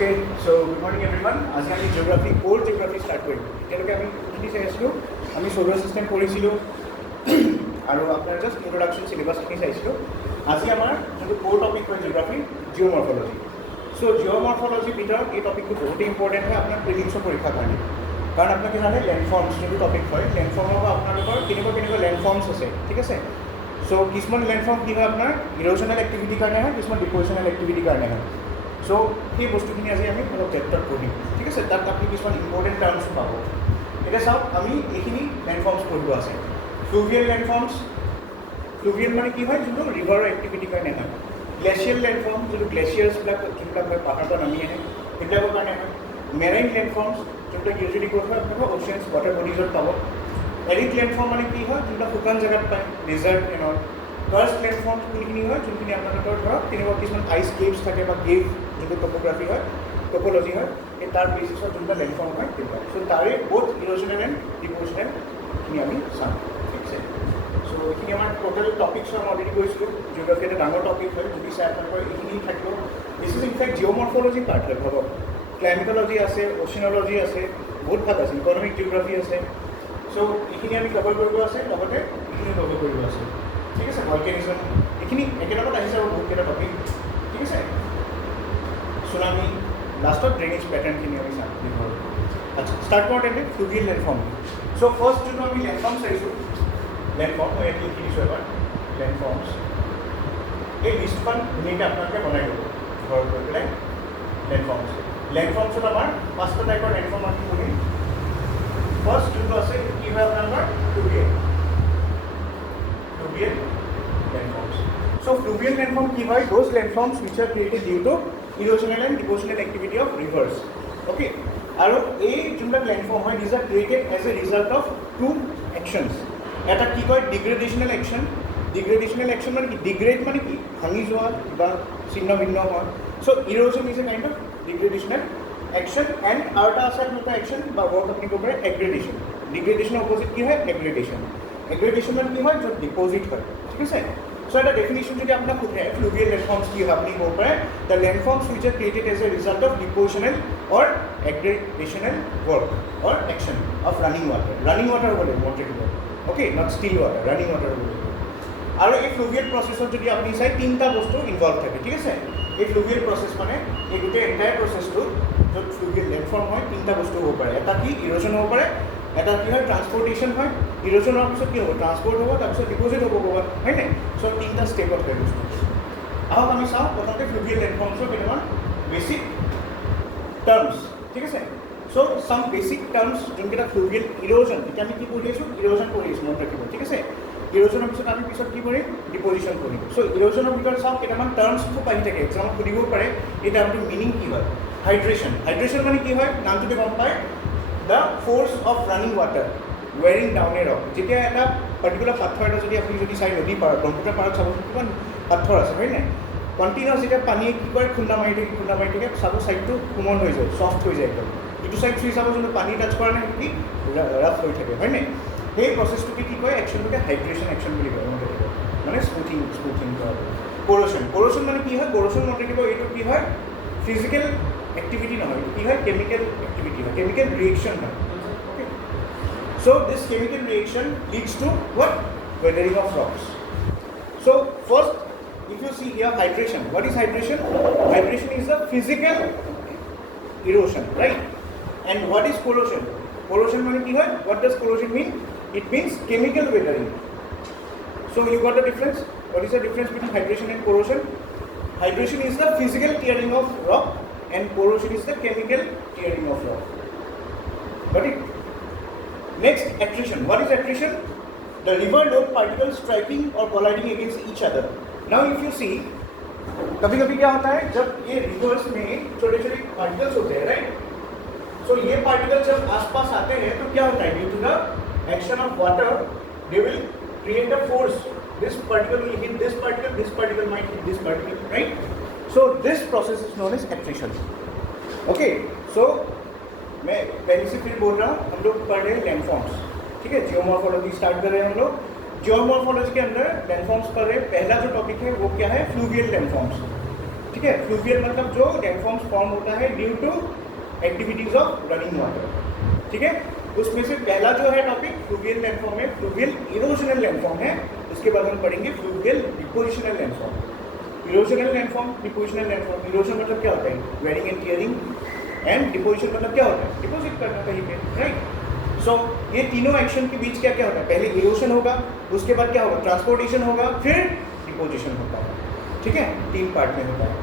Okay so good morning everyone आज আমি geography old geography start কৰিম এতিয়ালৈকে আমি কি চাই আছিলোঁ আমি সোলাৰ চিষ্টেম পঢ়িছিলোঁ আৰু আপোনাৰ জাষ্ট ইন্ট্ৰডাকশ্যন সিলেবাছখিনি চাইছিলোঁ আজি আমাৰ যোনটো কোৰ টপিক হয় জিওগ্ৰাফি জিঅ'মৰ্ফলজি সো জিঅ'মৰ্ফলজিৰ ভিতৰত এই টপিকটো বহুত ইম্পৰ্টেণ্ট হয় আপোনাৰ প্ৰিলিমছৰ পৰীক্ষাৰ কাৰণে কাৰণ আপোনালোকে জানে লেণ্ডফৰ্মছ যোনটো টপিক হয় লেণ্ডফৰ্মৰ পৰা আপোনালোকৰ কেনেকুৱা লেণ্ডফৰ্মছ আছে ঠিক আছে সো কিছুমান লেণ্ডফৰ্ম কি হয় আপোনাৰ ইৰোজনেল এক্টিভিটিৰ কাৰণে হয় কিছুমান ডিপ'জিশ্যনেল এক্টিভিটিৰ কাৰণে হয় সো সেই বস্তুখিনি আজি আমি অলপ ডেপ্থত পঢ়িম ঠিক আছে তাত আপুনি কিছুমান ইম্পৰ্টেণ্ট টাৰ্মছ পাব এতিয়া চাওক আমি এইখিনি লেণ্ডফৰ্মছ পঢ়িব আছে ফ্লুভিয়েল লেণ্ডফৰ্মছ ফ্লুভিয়েল মানে কি হয় যোনটো ৰিভাৰৰ এক্টিভিটিৰ কাৰণে হয় গ্লেচিয়েল লেণ্ডফৰ্ম যোনটো গ্লেচিয়াৰ্ছবিলাক যোনবিলাক হয় পাহাৰৰ পৰা নামি আহে সেইবিলাকৰ কাৰণে হয় মেৰাইন লেণ্ডফৰ্মছ যোনবিলাক ইউজুৱেলি ক'ত হয় আপোনালোকৰ অ'চিয়ানছ ৱাটাৰ বডিজত পাব এৰিড লেণ্ডফৰ্ম মানে কি হয় যোনবিলাক শুকান জেগাত পায় ডেজাৰ্ট এনৰ কাৰ্ষ্ট লেণ্ডফৰ্ম কোনখিনি হয় যোনখিনি আপোনালোকৰ ধৰক তেনেকুৱা কিছুমান আইচ কেভছ থাকে বা কেভ যোনটো টপ'গ্ৰাফি হয় টপ'লজি হয় এই তাৰ বেচিছত যোনবিলাক লেণ্ডফৰ্ম হয় তেনেকুৱা চ' তাৰে বহুত ইৰোজনেল এণ্ড ডিপ'জিশ্যনেলখিনি আমি চাম ঠিক আছে চ' এইখিনি আমাৰ টোটেল টপিকছ আমি অলৰেডি কৈছিলোঁ জিঅ'গ্ৰাফি এটা ডাঙৰ টপিক হয় যদি চাই আপোনালোকৰ এইখিনি থাকিব দিছ ইজ ইনফেক্ট জিঅ'মৰ্ফলজি পাৰ্ট হয় ভাবক ক্লাইমেটলজি আছে অচিনলজি আছে বহুত ভাগ আছে ইকনমিক জিঅ'গ্ৰাফি আছে চ' এইখিনি আমি কভাৰ কৰিব আছে লগতে এইখিনি কভাৰ কৰিব আছে ঠিক আছে ভলকেনিজম এইখিনি একেলগত আহিছে আৰু বহুতকেইটা টপিক ঠিক আছে সুনামি লাষ্টত ড্ৰেইনেজ পেটাৰ্ণখিনি আমি চাম বিষয়ে আচ্ছা ষ্টাৰ্ট কৰোঁ তেন্তে ফ্লুভিয়েল লেণ্ডফৰ্ম চ' ফাৰ্ষ্ট যোনটো আমি লেণ্ডফৰ্ম চাইছোঁ লেণ্ডফৰ্ম মই ইয়াত লিখি দিছোঁ এবাৰ লেণ্ডফৰ্মছ এই লিষ্টখন ধুনীয়াকৈ আপোনালোকে বনাই ল'ব ঘৰত গৈ পেলাই লেণ্ডফৰ্মছত আমাৰ পাঁচটা টাইপৰ লেণ্ডফৰ্ম আমি পঢ়িম ফাৰ্ষ্ট যোনটো আছে কি হয় আপোনালোকৰ ফ্লুভিয়েল landforms. So fluvial landform কি হয় those landforms which are created due to erosional and depositional activity of rivers. Okay. আৰু এই যোনবিলাক landform হয় these are created as a result of two actions. এটা কি কয় ডিগ্ৰেডেশ্যনেল এক্সন মানে কি ডিগ্ৰেড মানে কি ভাঙি যোৱা বা ছিন্ন ভিন্ন হোৱা so' erosion is a kind of degradational action and আৰু এটা আছে এটা এক্সন বা ৱৰ্ক আপুনি ক'ব পাৰে এগ্ৰেডেশ্যন ডিগ্ৰেডেশ্যনৰ অপজিট কি হয় এগ্ৰেডেশ্যন এগ্ৰেডেশ্যন মানে কি হয় য'ত ডিপ'জিট হয় ঠিক আছে চ' এটা ডেফিনেশ্যন যদি আপোনাক সোধে ফ্লুভিয়েল লেণ্ডফৰ্মছ কি হয় আপুনি ক'ব পাৰে the landforms which are created as a result of depositional or aggradational work or action of running water হ'ব লাগিব মনত ৰাখিব okay not still water running water হ'ব লাগিব আৰু এই ফ্লুভিয়েল প্ৰচেছত যদি আপুনি চাই তিনিটা বস্তু ইনভলভ থাকে ঠিক আছে এই ফ্লুভিয়েল প্ৰচেছ মানে এই গোটেই এণ্টায়াৰ প্ৰচেছটো য'ত ফ্লুভিয়েল লেণ্ডফৰ্ম হয় তিনিটা বস্তু হ'ব পাৰে এটা কি ইৰোজন হ'ব পাৰে এটা কি হয় ট্ৰান্সপৰ্টেশ্যন হয় ইৰোজন হোৱাৰ পিছত কি হ'ব ট্ৰান্সপৰ্ট হ'ব তাৰপিছত ডিপ'জিট হ'ব ক'ৰবাত হয় নাই চ' তিনিটা ষ্টেপত হয় বস্তু আহক আমি চাওঁ প্ৰথমতে ফ্লুভিয়েল লেণ্ডফৰ্মছৰ কেইটামান বেছিক টাৰ্মছ ঠিক আছে চ' চাম বেছিক টাৰ্মছ যোনকেইটা ফ্লুভিয়েল ইৰোজন এতিয়া আমি কি পঢ়ি আছোঁ ইৰোজন পঢ়ি আছোঁ মনত ৰাখিব ঠিক আছে ইৰোজনৰ পিছত আমি পিছত কি কৰিম ডিপ'জিশ্যন কৰিম চ' ইৰোজনৰ ভিতৰত চাওক কেইটামান টাৰ্মছ খুব আহি থাকে এক্সামত সুধিব পাৰে এই টাৰ্মটোৰ মিনিং কি হয় হাইড্ৰেশ্যন মানে কি হয় নামটোতে গম পায় the force of running water wearing down a rock যেতিয়া এটা পাৰ্টিকুলাৰ পাথৰ এটা যদি আপুনি যদি চাই নদী পাৰত ব্ৰহ্মপুত্ৰ পাৰত চাবচোন কিমান পাথৰ আছে হয় নাই কণ্টিনিউৱাছ যেতিয়া পানীয়ে কি কৰে খুন্দা মাৰি থাকে চাব ছাইডটো কোমল হৈ যায় চফ্ট হৈ যায় একদম ইটো ছাইড চুই চাব যোনটো পানী টাচ কৰা নাই কি ৰাফ হৈ থাকে হয় নাই সেই প্ৰচেছটোকে কি কয় এক্সনটোকে হাইড্ৰেশ্যন এক্সন বুলি কয় মনত ৰাখিব মানে স্মুথিং কৰা কৰোশ্যন মানে কি হয় কৰোশ্যন মনত ৰাখিব এইটো কি হয় ফিজিকেল এক্টিভিটি নহয় এইটো কি হয় কেমিকেল এক্টিভিটি হয় কেমিকেল ৰিয়েকশ্যন হয় okay so' this chemical reaction leads to what weathering of rocks so first if you see here hydration what is hydration is the physical erosion right and what is corrosion মানে কি হয় what does corrosion mean it means chemical weathering so you got the difference what is the difference between hydration and hydration is the physical tearing of rock and corrosion is the chemical tearing of rock got it next attrition what is attrition the river load particles striking or colliding against each other now if you see कभी-कभी क्या होता है जब ये reverse में छोटे-छोटे particles होते हैं राइट सो ये पार्टिकल्स जब आसपास आते हैं तो क्या होता है due to the action of water they will create the force this particle will hit this particle might hit this particle right so this process is known as attrition okay so मैं पहले से फिर बोल रहा हूँ हम लोग पढ़ रहे हैं लैंडफॉर्म्स ठीक है जियोमॉर्फोलॉजी स्टार्ट कर रहे हैं हम लोग जियोमॉर्फोलॉजी के अंदर लैंडफॉर्म्स पढ़ रहे हैं पहला जो टॉपिक है वो क्या है फ्लूवियल लैंडफॉर्म्स ठीक है, फ्लूवियल मतलब जो लैंडफॉर्म्स फॉर्म होता है due to activities of running water. ठीक है, उसमें से पहला जो है टॉपिक फ्लूवियल लैंडफॉर्म है, फ्लूवियल इरोजनल लैंडफॉर्म है। उसके बाद हम पढ़ेंगे fluvial depositional landform. Erosional landform, depositional landform. Erosion मतलब क्या होता है? Wearing and tearing. And deposition मतलब क्या होता है? डिपोजिट करना कहीं पे, राइट। सो ये तीनों एक्शन के बीच क्या क्या होता है? पहले इरोशन होगा, उसके बाद क्या होगा? ट्रांसपोर्टेशन होगा, फिर डिपोजिशन होता है। ठीक है, 3 पार्ट में होता है।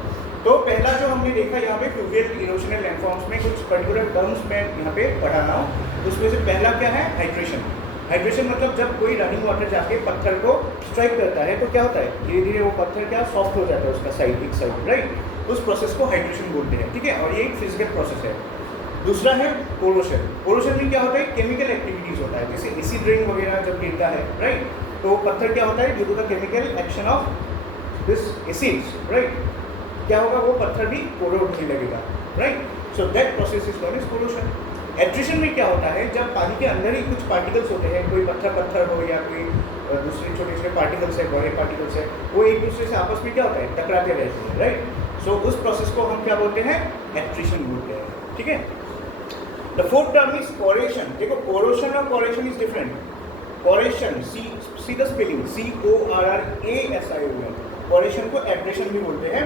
तो पहला जो हमने देखा यहाँ पे फ्लूवियल इरोजनल लैंडफॉर्म्स में कुछ पर्टिकुलर टर्म्स में यहाँ पे पढ़ाना हूँ। उसमें से पहला क्या है? हाइड्रेशन। हाइड्रेशन मतलब जब कोई रनिंग वाटर जाके पत्थर को स्ट्राइक करता है तो क्या होता है? धीरे धीरे वो पत्थर क्या सॉफ्ट हो जाता है, उसका साइड, एक साइड, राइट। उस प्रोसेस को हाइड्रेशन बोलते हैं। ठीक है, और ये एक फिजिकल प्रोसेस है। दूसरा है कोरोशन। कोरोशन में क्या होता है? केमिकल एक्टिविटीज होता है, जैसे एसिड रेन वगैरह जब गिरता है, राइट, तो पत्थर क्या होता है? Due to the chemical action of this acids, right, क्या होगा? वो पत्थर भी कोरो उठने लगेगा, right. So that process is known as corrosion. Attrition में क्या होता है? जब पानी के अंदर ही कुछ पार्टिकल्स होते हैं, कोई पत्थर हो या कोई दूसरे छोटे छोटे पार्टिकल्स है, बड़े पार्टिकल्स है, वो एक दूसरे से आपस में क्या होता है? टकराते रहते हैं, राइट। सो उस प्रोसेस को हम क्या बोलते हैं? एट्रिशन बोलते हैं। ठीक है, the fourth term is corrasion. देखो, कोरोशन और corrasion is different. Corrasion, see the spelling, CORRASION। Corrasion को एब्रेशन भी बोलते हैं।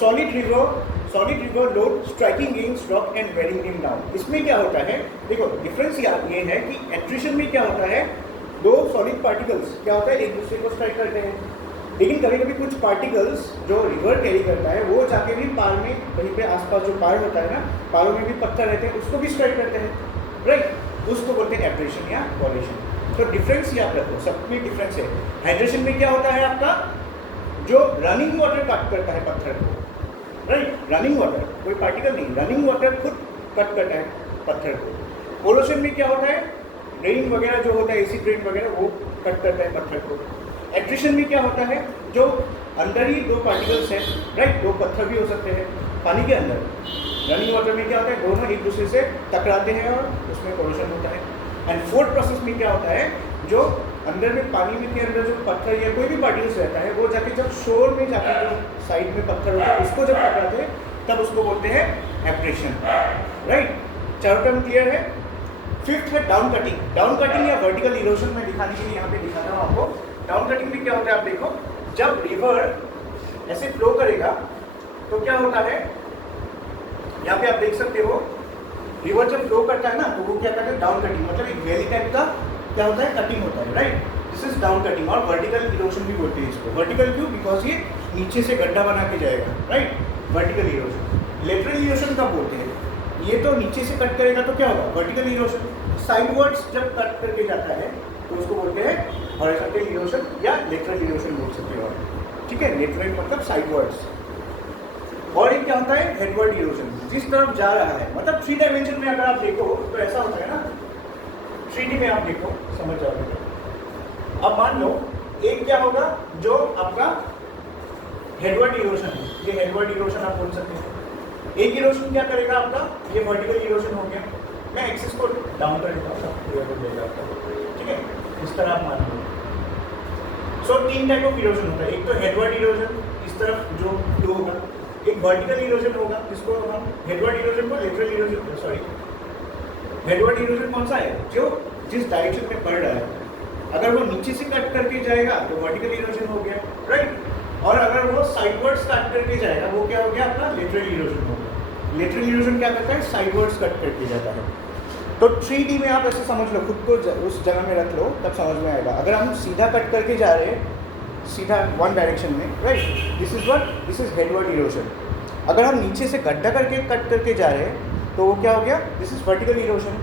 Solid river load striking against rock and wearing him down. इसमें क्या होता है? देखो, डिफरेंस ये है कि एट्रिशन में क्या होता है? दो सॉलिड पार्टिकल्स क्या होता है? एक दूसरे को स्ट्राइक करते हैं, लेकिन कभी कभी कुछ पार्टिकल्स जो रिवर कैरी करता है वो जाके भी पार में, कहीं पे आसपास जो पार होता है ना, पारों में भी पत्थर रहते हैं, उसको भी स्ट्राइक करते हैं, राइट। उसको बोलते हैं एब्रेशन या कोरेशन। तो डिफरेंस याद रखो, सब में डिफरेंस है। हाइड्रेशन में क्या होता है आपका? जो रनिंग वाटर कट करता है पत्थर को, राइट, रनिंग वाटर, कोई पार्टिकल नहीं, रनिंग वाटर खुद कट करता है पत्थर को। कोरोशन में क्या होता है? रेन वगैरह जो होता है, एसिड रेन वगैरह, वो कट करता है पत्थर को। एट्रिशन में क्या होता है? जो अंदर ही दो पार्टिकल्स हैं, राइट, दो पत्थर भी हो सकते हैं पानी के अंदर। रनिंग वाटर में क्या होता है? दोनों एक दूसरे से टकराते हैं और उसमें कोरोशन होता है। एंड फोर्थ प्रोसेस में क्या होता है? जो अंदर में पानी में के अंदर जो पत्थर या कोई भी पार्टिकल्स रहता है, वो जाके जब शोर में जाके जो साइड में पत्थर होता है उसको जब टकराते हैं, तब उसको बोलते हैं एब्रेशन, राइट। चारों टर्म क्लियर है। फिफ्थ है डाउन कटिंग। डाउन कटिंग या वर्टिकल इरोशन में दिखाने के लिए यहाँ पे दिखाता हूँ आपको। डाउन कटिंग में क्या होता है? आप देखो, जब रिवर ऐसे फ्लो करेगा तो क्या होता है? यहाँ पे आप देख सकते हो, रिवर जब फ्लो करता है ना, तो वो क्या करता है? डाउन कटिंग, मतलब एक वैली टाइप का क्या होता है? कटिंग होता है, right. This is down cutting. और वर्टिकल इरोशन भी बोलते हैं इसको। वर्टिकल क्यों? बिकॉज ये नीचे से गड्ढा बना के जाएगा, right, vertical erosion. Lateral erosion कब बोलते हैं? ये तो नीचे से कट करेगा तो क्या होगा? Vertical erosion. साइडवर्ड्स जब कट करके जाता है तो उसको बोलते हैं हॉरिजॉन्टल इरोशन या लेटरल इरोशन बोल सकते हो आप। ठीक है, लेटरल मतलब साइडवर्ड्स। और एक क्या होता है? हेडवर्ड इरोशन, जिस तरफ जा रहा है, मतलब 3 डायमेंशन में अगर आप देखो तो ऐसा होता है ना, 3D में आप देखो, समझ जाओगे। अब मान लो एक क्या होगा? जो आपका हेडवर्ड इरोशन है, ये हेडवर्ड इरोशन आप बोल सकते हैं। एक इरोशन क्या करेगा आपका? ये वर्टिकल इरोशन हो गया। मैं एक्सिस को डाउन कर देता हूँ, ठीक है, इस तरह आप मान लो। सो 3 टाइप ऑफ इरोशन होता है। एक तो हेडवर्ड इरोशन, इस तरफ जो फ्लो होगा। एक वर्टिकल इरोजन होगा, जिसको हम हेडवर्ड इरोजन को lateral erosion, sorry, headword erosion कौन सा है? जो जिस डायरेक्शन में बढ़ रहा है। अगर वो नीचे से कट करके जाएगा तो वर्टिकल इरोजन हो गया, राइट। और अगर वो साइडवर्ड्स कट करके जाएगा, वो क्या हो गया? आपका लेटरल इरोजन हो गया। लेटरल इरोजन क्या करता है? साइडवर्ड्स कट करके जाता है। तो 3D में आप ऐसे समझ लो, खुद को उस जगह में रख लो, तब समझ में आएगा। अगर हम सीधा कट करके जा रहे हैं, सीधा वन डायरेक्शन में, right, this is what, this is headword erosion. अगर हम नीचे से गड्ढा करके कट करके जा रहे हैं तो वो क्या हो गया? This is vertical erosion.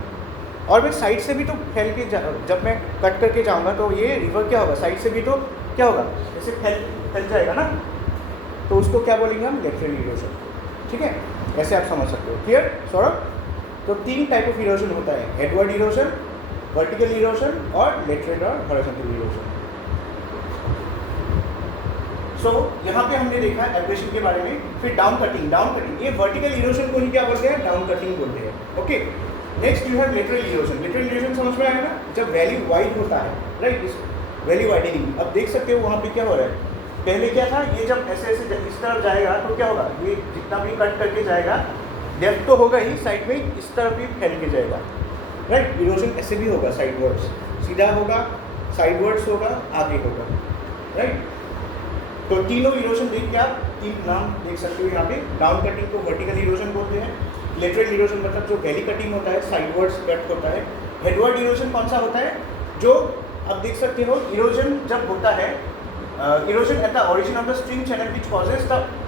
और मैं साइड से भी तो फैल के जब मैं कट करके जाऊंगा तो ये रिवर क्या होगा? साइड से भी तो क्या होगा? जैसे फैल जाएगा ना, तो उसको क्या बोलेंगे हम? Lateral erosion. ठीक है, ऐसे आप समझ सकते हो। क्लियर सौरभ? तो 3 टाइप ऑफ इरोजन होता है, हेडवर्ड इरोजन, वर्टिकल इरोजन और लेटरल और हॉरिजॉन्टल इरोजन। सो यहाँ पे हमने देखा एब्रेशन के बारे में। फिर डाउन कटिंग। डाउन कटिंग ये वर्टिकल इरोजन को ही क्या बोलते हैं? डाउन कटिंग बोलते हैं। Okay, next you have lateral erosion. Lateral erosion समझ में आया ना? जब वैली वाइड होता है, राइट, वैली वाइडनिंग। अब देख सकते हो वहाँ पे क्या हो रहा है? पहले क्या था, ये जब ऐसे ऐसे इस तरफ जाएगा तो क्या होगा, ये जितना भी कट करके जाएगा डेप्थ तो होगा ही, साइड में इस तरफ भी फैल के जाएगा, राइट। इरोजन ऐसे भी होगा, साइडवर्ड्स, सीधा होगा, साइडवर्ड्स होगा, आगे होगा, राइट। तो तीनों इरोजन देख के आप तीन नाम देख सकते हो यहाँ पे। डाउन कटिंग को वर्टिकल इरोजन बोलते हैं, लेटरल इरोजन मतलब जो बेली कटिंग होता है, साइडवर्ड्स कट होता है। हेडवर्ड इरोजन कौन सा होता है, जो आप देख सकते हो इरोजन जब होता है, erosion at the origin of the string channel which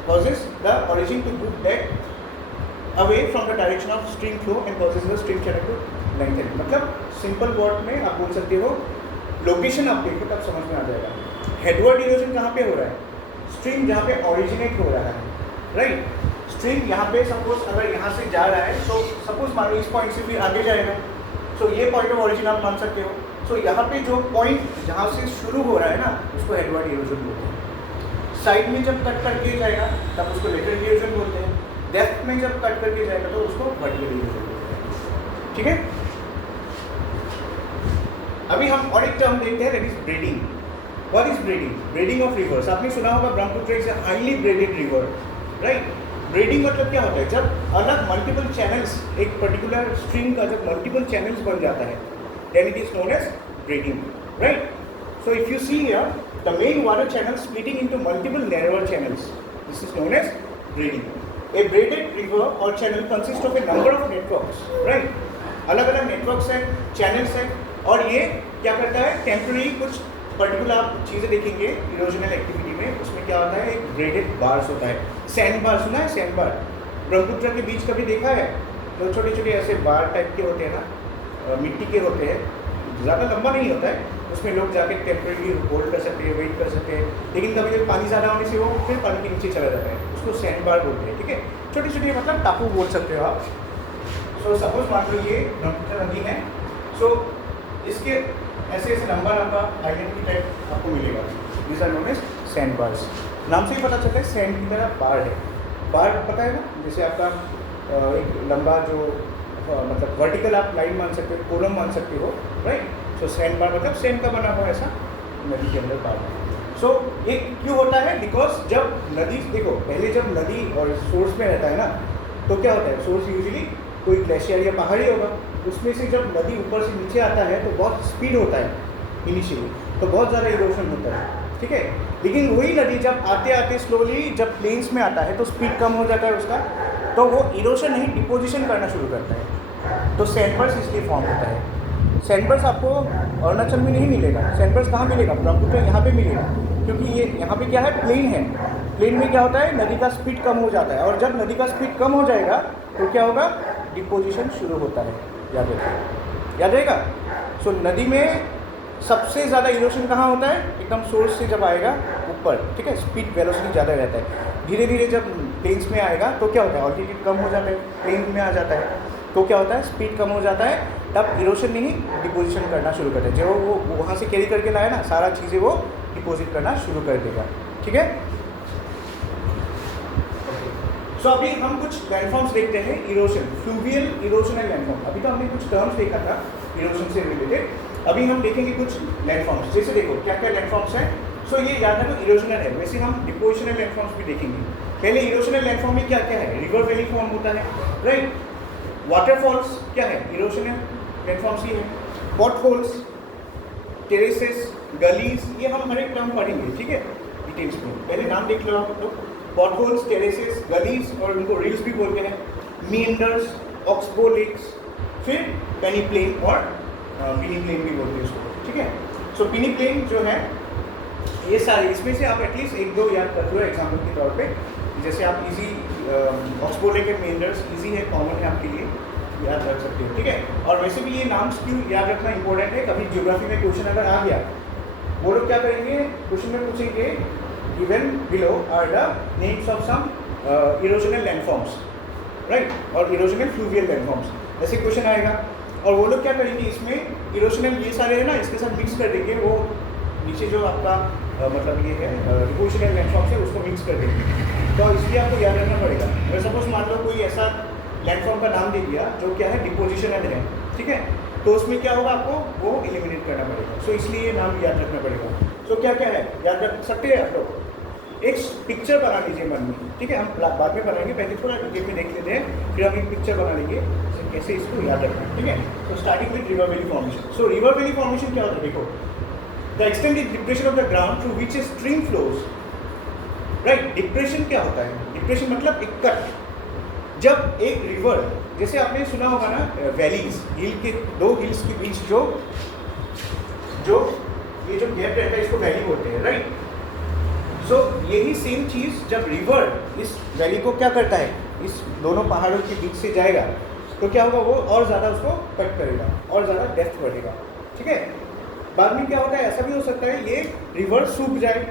causes the origin to move back away from the direction of string flow and causes the string channel to lengthen। मतलब सिंपल वर्ड में आप बोल सकते हो, location आप देखो तब समझ में आ जाएगा। हेडवर्ड इरोजन कहाँ पे हो रहा है, स्ट्रिंग जहाँ पे ओरिजिनेट हो रहा है, राइट। स्ट्रिंग यहाँ पे सपोज अगर यहाँ से जा रहा है तो सपोज मान लो इस पॉइंट से भी आगे जाएगा, तो ये पॉइंट ऑफ ओरिजिन आप मान सकते हो। तो यहाँ पे जो पॉइंट जहाँ से शुरू हो रहा है ना, उसको हेडवर्ड इरोजन बोलते हैं। साइड में जब कट करके जाएगा तब उसको लेटरल इरोजन बोलते हैं। डेप्थ में जब कट करके जाएगा तो उसको वर्टिकल इरोजन बोलते हैं, ठीक है। अभी हम और एक टर्म देखते हैं, that is braiding. What is braiding? Braiding of rivers. आपने सुना होगा Brahmaputra is a highly braided river, right. Braiding मतलब क्या होता है, जब अलग मल्टीपल चैनल्स, एक पर्टिकुलर स्ट्रिंग का जब मल्टीपल चैनल्स बन जाता है, then it is known as braiding, right? So if you see here, the main water channel splitting into multiple narrower channels, this is known as braiding. A braided river or channel consists of a number of networks, right? अलग अलग networks हैं, channels हैं, और ये क्या करता है, temporary कुछ पर्टिकुलर आप चीज़ें देखेंगे इरोजनल एक्टिविटी में, उसमें क्या होता है, एक ब्रेडेड बार्स होता है। सैंड बार सुना है, सैंड बार? ब्रह्मपुत्र के बीच कभी देखा है? जो छोटे छोटे ऐसे बार टाइप के होते हैं ना, मिट्टी के होते हैं, ज़्यादा लंबा नहीं होता है, उसमें लोग जाके टेम्परेरी होल्ड कर सकते हैं, वेट कर सकते हैं, लेकिन कभी कभी पानी ज़्यादा होने से वो फिर पानी के नीचे चला जाता है, उसको सैंड बार बोलते हैं, ठीक है। छोटी छोटी मतलब टापू बोल सकते हो आप। सो सपोज मान लो ये ब्रह्मपुत्र नदी है, सो इसके ऐसे ऐसे नंबर आपका आइडेंटिटी टाइप आपको मिलेगा, this are known as sand bars. नाम से ही पता चलता है सैंड की तरह बार है। बार पता है ना, जैसे आपका एक लंबा जो मतलब वर्टिकल आप लाइन मान सकते हो, कॉलम मान सकते हो, राइट। सो सैंड बार मतलब सैंड का बना हुआ ऐसा नदी के अंदर बार। सो ये क्यों होता है, बिकॉज जब नदी, देखो पहले जब नदी और सोर्स में रहता है ना, तो क्या होता है, सोर्स यूजुअली कोई ग्लेशियर या पहाड़ी होगा, उसमें से जब नदी ऊपर से नीचे आता है तो बहुत स्पीड होता है इनिशियली, तो बहुत ज़्यादा इरोशन होता है, ठीक है। लेकिन वही नदी जब आते आते स्लोली जब प्लेन्स में आता है तो स्पीड कम हो जाता है उसका, तो वो इरोशन नहीं डिपोजिशन करना शुरू करता है, तो सैंडबर्स इसलिए फॉर्म होता है। सैंडबर्स आपको अरुणाचल में नहीं मिलेगा, सैंडबर्स कहाँ मिलेगा, ब्रह्मपुत्र यहाँ पे मिलेगा, क्योंकि ये यहाँ पे क्या है, प्लेन है। प्लेन में क्या होता है, नदी का स्पीड कम हो जाता है, और जब नदी का स्पीड कम हो जाएगा तो क्या होगा, डिपोजिशन शुरू होता है, याद रखिए, याद रहेगा। सो नदी में सबसे ज़्यादा इरोशन कहाँ होता है, एकदम सोर्स से जब आएगा ऊपर, ठीक है, स्पीड वेलोसिटी ज़्यादा रहता है। धीरे धीरे जब प्लेन्स में आएगा तो क्या होता है, ऑल्टीट्यूड कम हो जाता है, प्लेन में आ जाता है तो क्या होता है, स्पीड कम हो जाता है, तब इरोशन नहीं डिपोजिशन करना शुरू करता है। जो वो वहाँ से कैरी करके लाया ना, सारा चीज़ें वो डिपोजिट करना शुरू कर देगा, ठीक है। सो अभी हम कुछ लैंडफॉर्म्स देखते हैं, erosion, fluvial erosion and landform. अभी तो हमने कुछ टर्म्स देखा था इरोशन से रिलेटेड, अभी हम देखेंगे कुछ लैंडफॉर्म्स। जैसे देखो क्या क्या लैंडफॉर्म्स हैं। सो ये याद रखो इरोशनल है, वैसे हम डिपोजिशनल लैंडफॉर्म्स भी देखेंगे। पहले इरोशनल लैंडफॉर्म में क्या क्या है, रिवर वैली फॉर्म होता है, राइट। वाटरफॉल्स क्या है, इरोशनल लैंडफॉर्म्स ही है। पॉटहोल्स, टेरेसेस, गलीज, ये हम हर एक टर्म पढ़ेंगे, ठीक है, डिटेल्स में। पहले नाम देख लो आप लोग, पॉटहोल्स, टेरेसेस, गलीज, और उनको रील्स भी बोलते हैं, मीएंडर्स, ऑक्सबो लेक्स, फिर पेनी प्लेन और पिनी प्लेन भी बोलते हैं उसको, ठीक है। सो पिनी प्लेन जो है, ये सारे, इसमें से आप एटलीस्ट एक दो याद कर लो एग्जाम्पल के तौर पे। जैसे आप easy oxbow lake and meanders easy है, कॉमन है आपके लिए, याद रख सकते हो, ठीक है। और वैसे भी ये नाम्स क्यों याद रखना इंपॉर्टेंट है, कभी ज्योग्राफी में क्वेश्चन अगर आ गया, वो लोग क्या करेंगे, क्वेश्चन में पूछेंगे given below are the names of some erosional landforms, right, और इरोशनल फ्लूवियल लैंडफॉर्म्स, ऐसे क्वेश्चन आएगा। और वो लोग क्या करेंगे, इसमें इरोशनल ये सारे है ना, इसके साथ मिक्स कर देंगे, वो नीचे जो आपका मतलब ये है डिपोजिशनल लैंडफॉर्म्स है, उसको मिक्स कर देंगे। तो इसलिए आपको याद रखना पड़ेगा। अगर सपोज मान लो कोई ऐसा लैंडफॉर्म का नाम दे दिया जो क्या है, डिपोजिशनल है, ठीक है, तो उसमें क्या होगा, आपको वो एलिमिनेट करना पड़ेगा। सो इसलिए ये नाम याद रखना पड़ेगा। सो क्या क्या है, याद रख सकते हैं आप लोग, एक पिक्चर बना लीजिए मन में, ठीक है, हम बाद में बनाएंगे, पहले थोड़ा डिटेल में देख लेते हैं, फिर हम एक पिक्चर बना लेंगे कैसे इसको याद रखना है, ठीक है। तो starting with river valley formation. So river valley formation क्या होता है, देखो, the extended depression of the ground through which A stream flows, right. Depression क्या होता है, डिप्रेशन मतलब एक कट। जब एक रिवर, जैसे आपने सुना होगा ना वैलीज, हिल के दो हिल्स के बीच जो ये जो गैप रहता है इसको वैली बोलते हैं, राइट। सो यही सेम चीज़ जब रिवर इस वैली को क्या करता है, इस दोनों पहाड़ों के बीच से जाएगा तो क्या होगा, वो और ज़्यादा उसको कट करेगा और ज़्यादा डेप्थ बढ़ेगा, ठीक है। बाद में क्या होता है, ऐसा भी हो सकता है ये रिवर सूख जाए,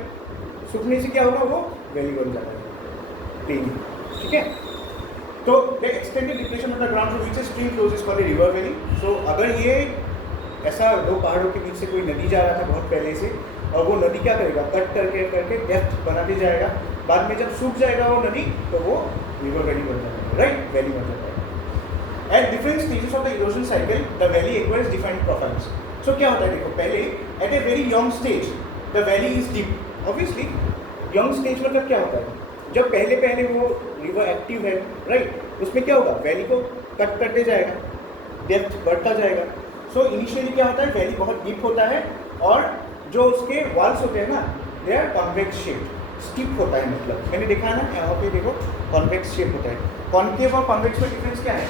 सूखने से क्या होगा, वो वैली बन जाता है प्लेन, ठीक है। तो the extended depression of the ground through which a stream flows is called a river valley. So अगर ये ऐसा दो पहाड़ों के बीच से कोई नदी जा रहा था बहुत पहले से, और वो नदी क्या करेगा, कट करके करके डेप्थ बनाते जाएगा, बाद में जब सूख जाएगा वो नदी तो वो रिवर वैली बन जाता है, राइट, वैली बन जाता है। At different stages of the erosion cycle the valley acquires different profiles. So क्या होता है, देखो, पहले at a very young stage the valley is deep. Obviously young stage मतलब क्या होता है, जब पहले पहले वो रिवर एक्टिव है, राइट, उसमें क्या होगा, वैली को कट करते जाएगा, डेप्थ बढ़ता जाएगा। सो इनिशियली क्या होता है, वैली बहुत डीप होता है और जो उसके वॉल्स होते हैं ना, दे आर कॉन्वेक्स शेप, स्टिप होता है, मतलब मैंने देखा है ना, यहाँ पे देखो कॉन्वेक्स शेप होता है। कॉन्केव और कॉन्वेक्स में डिफरेंस क्या है,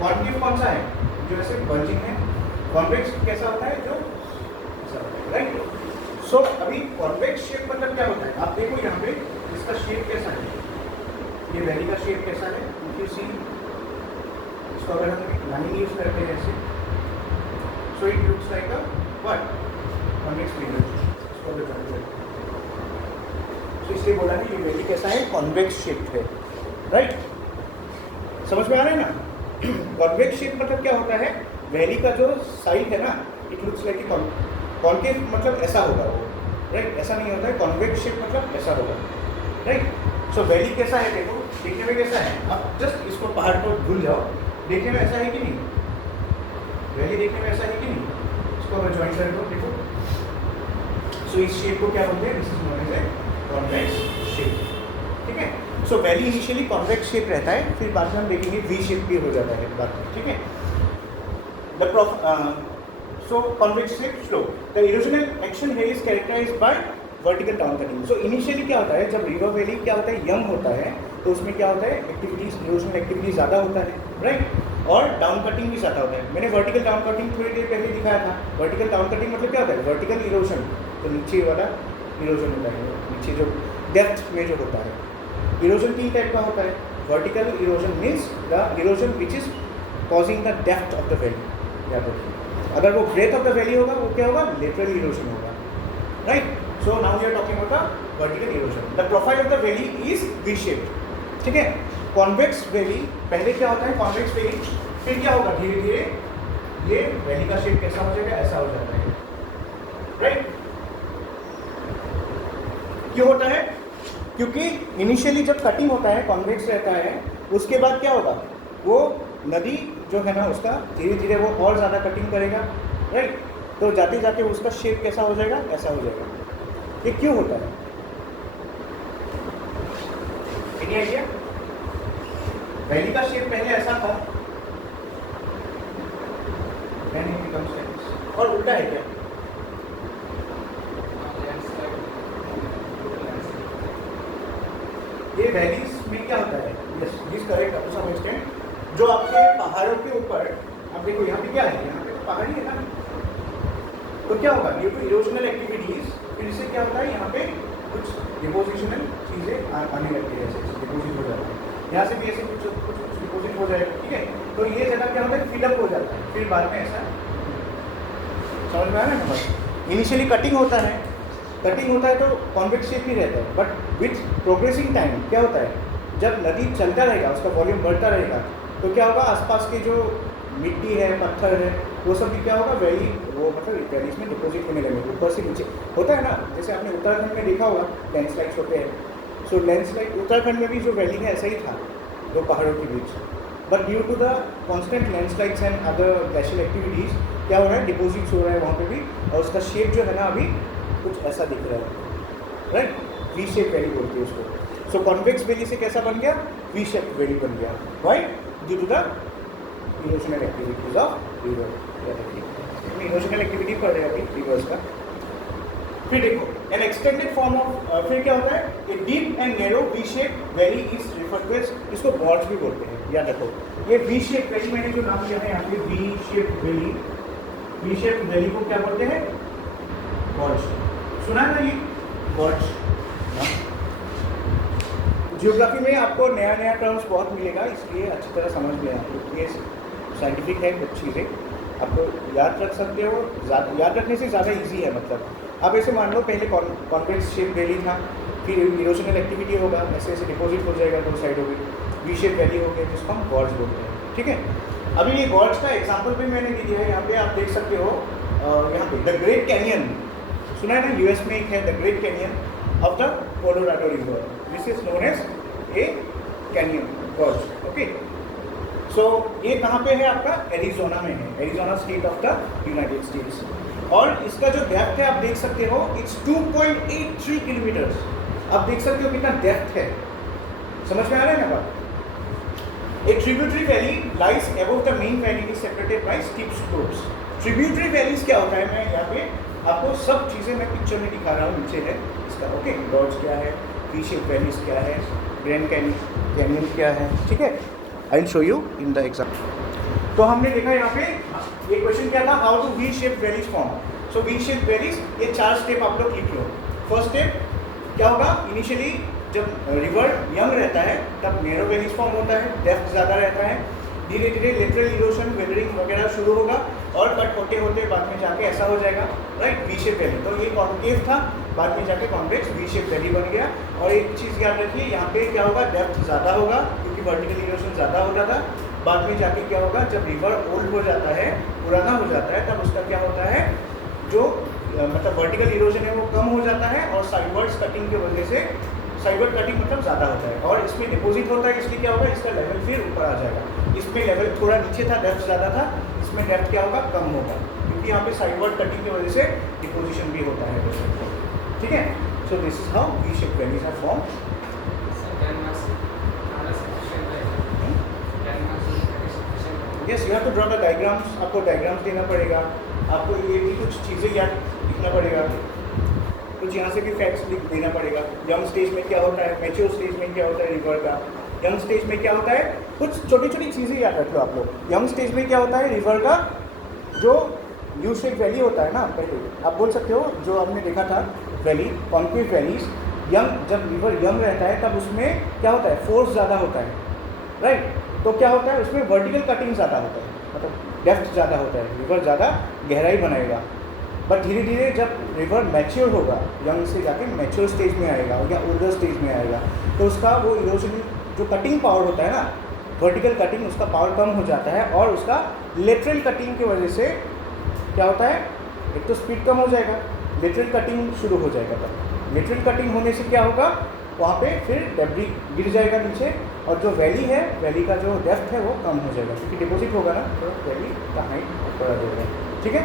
कॉन्केव कौन सा है, जो ऐसे बल्जिंग है, कॉन्वेक्स कैसा होता है, जो ऐसा होता है, राइट। सो अभी कॉन्वेक्स शेप मतलब क्या होता है, आप देखो यहाँ पे इसका शेप कैसा है, ये वैली का शेप कैसा है, यू सी, इसको अगर हम लाइन यूज करते हैं ऐसे, so it looks like a what, convex figure, इसको अगर जानते हैं तो इसलिए बोला है ये वैली कैसा है, कॉन्वेक्स शेप है, राइट। समझ में आ रहा है ना। कॉन्वेक्स शेप मतलब क्या होता है, वैली का जो साइड है ना, it looks like a concave मतलब ऐसा होगा वो, राइट, ऐसा नहीं होता है, कॉन्वेक्स शेप मतलब ऐसा होगा, राइट। सो वैली कैसा है, देखो देखने में कैसा है, आप जस्ट इसको पहाड़ को भूल जाओ, देखने में ऐसा है कि नहीं, वैली देखने में ऐसा है कि नहीं, इसको अगर ज्वाइन कर दो, देखो। सो इस शेप को क्या बोलते हैं, this is known as a convex shape, ठीक है। So valley initially convex shape रहता है, फिर बाद में हम देखेंगे वी शेप भी हो जाता है बाद में, ठीक है। So convex shape flow, the erosional action here is characterised by vertical down cutting. So initially क्या होता है, जब रिवर वैली क्या होता है, यंग होता है, तो उसमें क्या होता है, एक्टिविटीज, इरोजनल एक्टिविटीज ज़्यादा होता है, राइट, और डाउन कटिंग भी ज़्यादा होता है। मैंने वर्टिकल डाउन कटिंग थोड़ी देर पहले दिखाया था। वर्टिकल डाउन कटिंग मतलब क्या होता है, वर्टिकल इरोजन, तो नीचे वाला इरोजन होता है, नीचे जो डेप्थ में जो होता है। इरोजन तीन टाइप का होता है, vertical erosion means the erosion which is causing the depth of the valley, याद रखिए। अगर वो ब्रेथ ऑफ द वैली होगा वो क्या होगा, लेटरल इरोजन होगा, right. So now we are talking about the vertical erosion. The profile of the valley is V shaped, ठीक है। कॉन्वेक्स वैली पहले क्या होता है, कॉन्वेक्स वैली, फिर क्या होगा, धीरे धीरे ये वैली का शेप कैसा हो जाएगा, ऐसा हो जाता है, राइट। क्यों होता है, क्योंकि इनिशियली जब कटिंग होता है, कॉन्वेक्स रहता है, उसके बाद क्या होगा, वो नदी जो है ना उसका धीरे धीरे वो और ज़्यादा कटिंग करेगा, राइट। तो जाते जाते उसका शेप कैसा हो जाएगा, ऐसा हो जाएगा। ये क्यों होता है, एनी आइडिया? वैली का शेप पहले ऐसा था, और उल्टा है क्या? ये वैलीज में क्या होता है, yes this correct to some extent. जो आपके पहाड़ों के ऊपर, आप देखो यहाँ पे क्या है, यहाँ पे तो पहाड़ी है ना, तो क्या होगा, ड्यू टू इरोजनल एक्टिविटीज, फिर इससे क्या होता है, यहाँ पे कुछ डिपोजिशनल चीज़ें आने लगती है, ऐसे डिपोजिट हो जाता है, यहाँ से भी ऐसे कुछ डिपोजिट हो जाएगा, ठीक है। तो ये जगह क्या होता है, फिलअप हो जाता है, फिर बाद में ऐसा, समझ में आ रहा है ना। इनिशियली कटिंग होता है, कटिंग होता है तो कॉन्वेक्स शेप ही रहता है, बट विथ प्रोग्रेसिंग टाइम क्या होता है, जब नदी चलता रहेगा, उसका वॉल्यूम बढ़ता रहेगा, तो क्या होगा, आसपास के जो मिट्टी है, पत्थर है, वो सब भी क्या होगा, वैली वो मतलब वैलीज में डिपोजिट होने लगेंगे, ऊपर से नीचे होता है ना। जैसे आपने उत्तराखंड में देखा होगा लैंडस्लाइड्स होते हैं, सो लैंडस्लाइड उत्तराखंड में भी जो वैली है ऐसा ही था, दो पहाड़ों के बीच, but due to the constant landslides and other glacial activities क्या हो रहा है, डिपोजिट्स हो रहा है वहाँ पे भी, और उसका शेप जो है ना अभी कुछ ऐसा दिख रहा है, राइट। वी शेप वैली बोलते हैं उसको। सो कॉन्वेक्स वैली से कैसा बन गया, वी शेप वैली बन गया, why due to the erosional activities of river. Erosional activity पढ़ रहे हैं अभी रिवर्स का। फिर देखो एन एक्सटेंडेड फॉर्म ऑफ, फिर क्या होता है, a deep and narrow V shape valley is referred to as, इसको गॉर्ज भी बोलते हैं, याद रखो। ये वी शेप वैली मैंने जो नाम दिया है यहाँ पे we shape valley, we shape valley को क्या बोलते हैं, गॉर्ज। सुना है ना ये गॉर्ज। जियोग्राफी में आपको नया नया टर्म्स बहुत मिलेगा, इसलिए अच्छी तरह समझ लें आप। ये साइंटिफिक है कुछ चीज़ें, आपको याद रख सकते हो, याद रखने से ज़्यादा इजी है। मतलब आप ऐसे मान लो पहले कॉन्वेक्स शेप वैली था, फिर इरोशनल एक्टिविटी होगा, ऐसे ऐसे डिपॉजिट हो जाएगा दो साइडों में, वी शेप वैली हो गया जिसको हम गॉर्ज बोलते हैं, ठीक है। अभी ये गॉर्ज का एग्जाम्पल भी मैंने दिया है, यहाँ पे आप देख सकते हो, यहाँ पे द ग्रेट कैनियन, सुना है ना, यूएस में एक है the Great Canyon of the Colorado river, this is known as a canyon gorge, okay. So ये कहाँ पे है आपका, एरिजोना में है, Arizona state of the United States. और इसका जो डेप्थ है आप देख सकते हो, इट्स 2.83 किलोमीटर्स। आप देख सकते हो कितना डेप्थ है, समझ में आ रहा है ना बात। ए tributary valley lies above the main valley is separated by steep slopes. Tributary valleys क्या होता है, मैं यहाँ पे आपको सब चीज़ें मैं पिक्चर में दिखा रहा हूँ, नीचे है इसका, ओके। गॉर्ज क्या है, वी शेप वैलीज क्या है, ग्रैंड कैनियन क्या है, ठीक है। I will show you in the example. तो हमने देखा यहाँ पे ये क्वेश्चन क्या था, how to V shape valleys form. So V shape valleys, ये 4 स्टेप आप लोग लिख लो। फर्स्ट स्टेप क्या होगा, इनिशियली जब रिवर यंग रहता है तब नैरो वैलीज फॉर्म होता है, डेप्थ ज़्यादा रहता है, धीरे धीरे लेटरल इरोशन वेदरिंग वगैरह शुरू होगा और कट होते होते बाद में जाके ऐसा हो जाएगा, राइट, वी शेप वैली। तो ये कॉन्केव था, बाद में जाके कॉन्वेक्स वी शेप वैली बन गया। और एक चीज़ याद रखिए, यहाँ पे क्या होगा, डेप्थ ज़्यादा होगा क्योंकि वर्टिकल इरोशन ज़्यादा होता था। बाद में जाके क्या होगा, जब रिवर ओल्ड हो जाता है, पुराना हो जाता है, तब उसका क्या होता है, जो मतलब वर्टिकल इरोजन है वो कम हो जाता है और साइडवर्ड्स कटिंग की वजह से, साइडवर्ड कटिंग मतलब ज़्यादा होता है और इसमें डिपॉजिट होता है, इसलिए क्या होगा, इसका लेवल फिर ऊपर आ जाएगा। इसमें लेवल थोड़ा नीचे था, डेप्थ ज़्यादा था, इसमें डेप्थ क्या होगा, कम होगा, क्योंकि यहाँ पे साइडवर्ड कटिंग की वजह से डिपोजिशन भी होता है, ठीक है। So this is how V shape valleys are form. Yes, you have to draw the diagrams, आपको डायग्राम्स देना पड़ेगा, आपको ये भी कुछ चीज़ें याद लिखना पड़ेगा, कुछ यहाँ से भी फैक्ट्स लिख देना पड़ेगा। यंग स्टेज में क्या होता है, मैच्योर स्टेज में क्या होता है रिवर का, यंग स्टेज में क्या होता है, कुछ छोटी छोटी चीज़ें याद रख लो आप लोग। यंग स्टेज में क्या होता है, रिवर का जो यू शेप वैली होता है ना, पहले आप बोल सकते हो, जो हमने देखा था वैली, कॉन्केव वैलीज, यंग, जब रिवर यंग रहता है तब उसमें क्या होता है, फोर्स ज़्यादा होता है, राइट। तो क्या होता है, उसमें वर्टिकल कटिंग ज़्यादा होता है, मतलब डेप्थ ज़्यादा होता है, रिवर ज़्यादा गहराई बनाएगा। बट धीरे धीरे जब रिवर मैच्योर होगा, यंग से जाके मैच्योर स्टेज में आएगा या ओल्डर स्टेज में आएगा, तो उसका वो इरोजन जो कटिंग पावर होता है ना, वर्टिकल कटिंग, उसका पावर कम हो जाता है और उसका लेटरल कटिंग की वजह से क्या होता है, एक तो स्पीड कम हो जाएगा, लेटरल कटिंग शुरू हो जाएगा। तब लेटरल कटिंग होने से क्या होगा, वहाँ पे फिर डेब्री गिर जाएगा नीचे और जो वैली है, वैली का जो डेप्थ है वो कम हो जाएगा, क्योंकि डिपॉजिट होगा ना, तो वैली का हाइट बढ़ा देगा, ठीक है।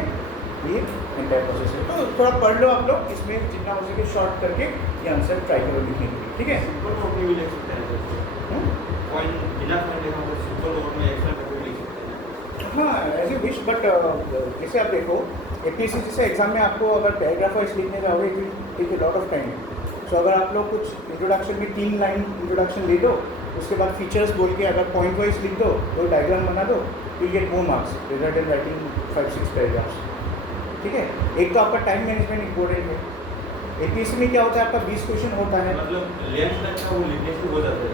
ये एंटायर प्रोसेस है, तो थोड़ा पढ़ लो आप लोग, इसमें जितना हो सके शॉर्ट करके ये आंसर ट्राई करो लिखने के लिए, ठीक है। हाँ, एज यू विश, बट जैसे आप देखो APSC जैसे एग्जाम में आपको अगर पैराग्राफ वाइज लिखने जाओगे, it will take a lot of time. So अगर आप लोग कुछ इंट्रोडक्शन में 3 लाइन इंट्रोडक्शन ले दो, उसके बाद फीचर्स बोल के अगर पॉइंट वाइज लिख दो, तो डायग्राम बना दो, will get more marks rather than writing 5-6 paragraphs, ठीक है। एक तो आपका टाइम मैनेजमेंट इंपॉर्टेंट है। APSC में क्या होता है, आपका 20 क्वेश्चन होता है, मतलब लेंथ तक का वो लिखने से हो जाता है,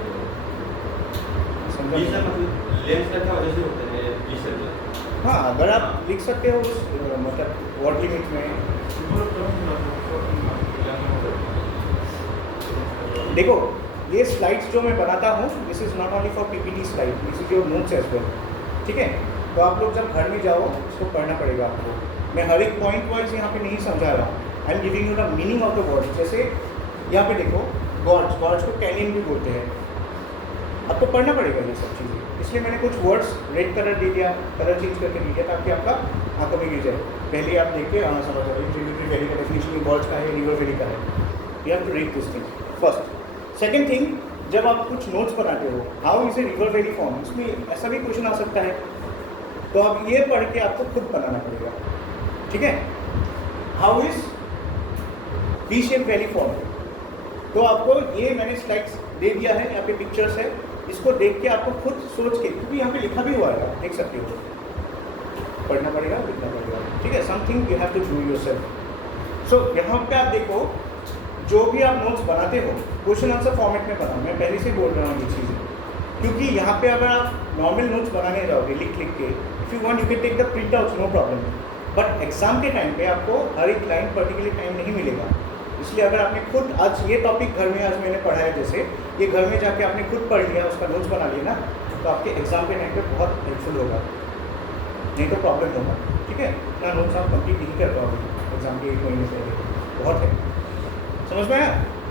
समझा, मतलब लेंथ तक का वजह से होता है 20 से। हाँ, अगर आप लिख सकते हो उस मतलब वर्ड लिमिट में। देखो ये स्लाइड्स जो मैं बनाता हूँ, this is not only for PPT slide, this is your notes as well, ठीक है। तो आप लोग जब घर में जाओ इसको पढ़ना पड़ेगा आपको। मैं हर एक पॉइंट वाइज यहाँ पे नहीं समझा रहा हूँ, I am giving you the meaning of the word. जैसे यहाँ पे देखो गॉर्ज, गॉर्ज को कैनियन भी बोलते हैं, आपको पढ़ना पड़ेगा ये सब चीज़ें, इसलिए मैंने कुछ वर्ड्स रेड कलर दे दिया, कलर चेंज करके दे दिया ताकि आपका आंखों में गिर जाए। पहले आप देख के समझ जाओ ट्रिब्यूटरी वैली का डेफिनेशन गॉर्ज का है, रिवर वैली का है, you have to read this thing. First. Second thing, जब आप कुछ नोट्स बनाते हो, how is a river valley form, इसमें ऐसा भी क्वेश्चन आ सकता है, तो आप ये पढ़ के आपको खुद बनाना पड़ेगा, ठीक है। How is we shape valley form, तो आपको ये मैंने स्लाइड्स दे दिया है, यहाँ पे पिक्चर्स है, इसको देख के आपको खुद सोच के, क्योंकि यहाँ पे लिखा भी हुआ है, आप देख सकते हो, पढ़ना पड़ेगा, लिखना पड़ेगा, ठीक है। Something you have to do yourself. So यहाँ पे आप देखो, जो भी आप नोट्स बनाते हो क्वेश्चन आंसर फॉर्मेट में बनाओ, मैं पहले से बोल रहा हूँ ये चीज़ें, क्योंकि यहाँ पे अगर आप नॉर्मल नोट्स बनाने जाओगे लिख के, if you want you can take the print outs, no problem, but exam के टाइम पे आपको हर एक लाइन पर्टिकुलर टाइम नहीं मिलेगा। इसलिए अगर आपने खुद आज ये टॉपिक घर में आज मैंने पढ़ा है, जैसे ये घर में जाके आपने खुद पढ़ लिया, उसका नोट्स बना लिया ना, तो आपके एग्जाम के टाइम पे बहुत हेल्पफुल होगा, नहीं तो प्रॉब्लम होगा, ठीक है। इतना नोट्स आप कंप्लीट नहीं कर पाओगे एग्जाम के 1 महीने पहले, बहुत है, समझ में आया।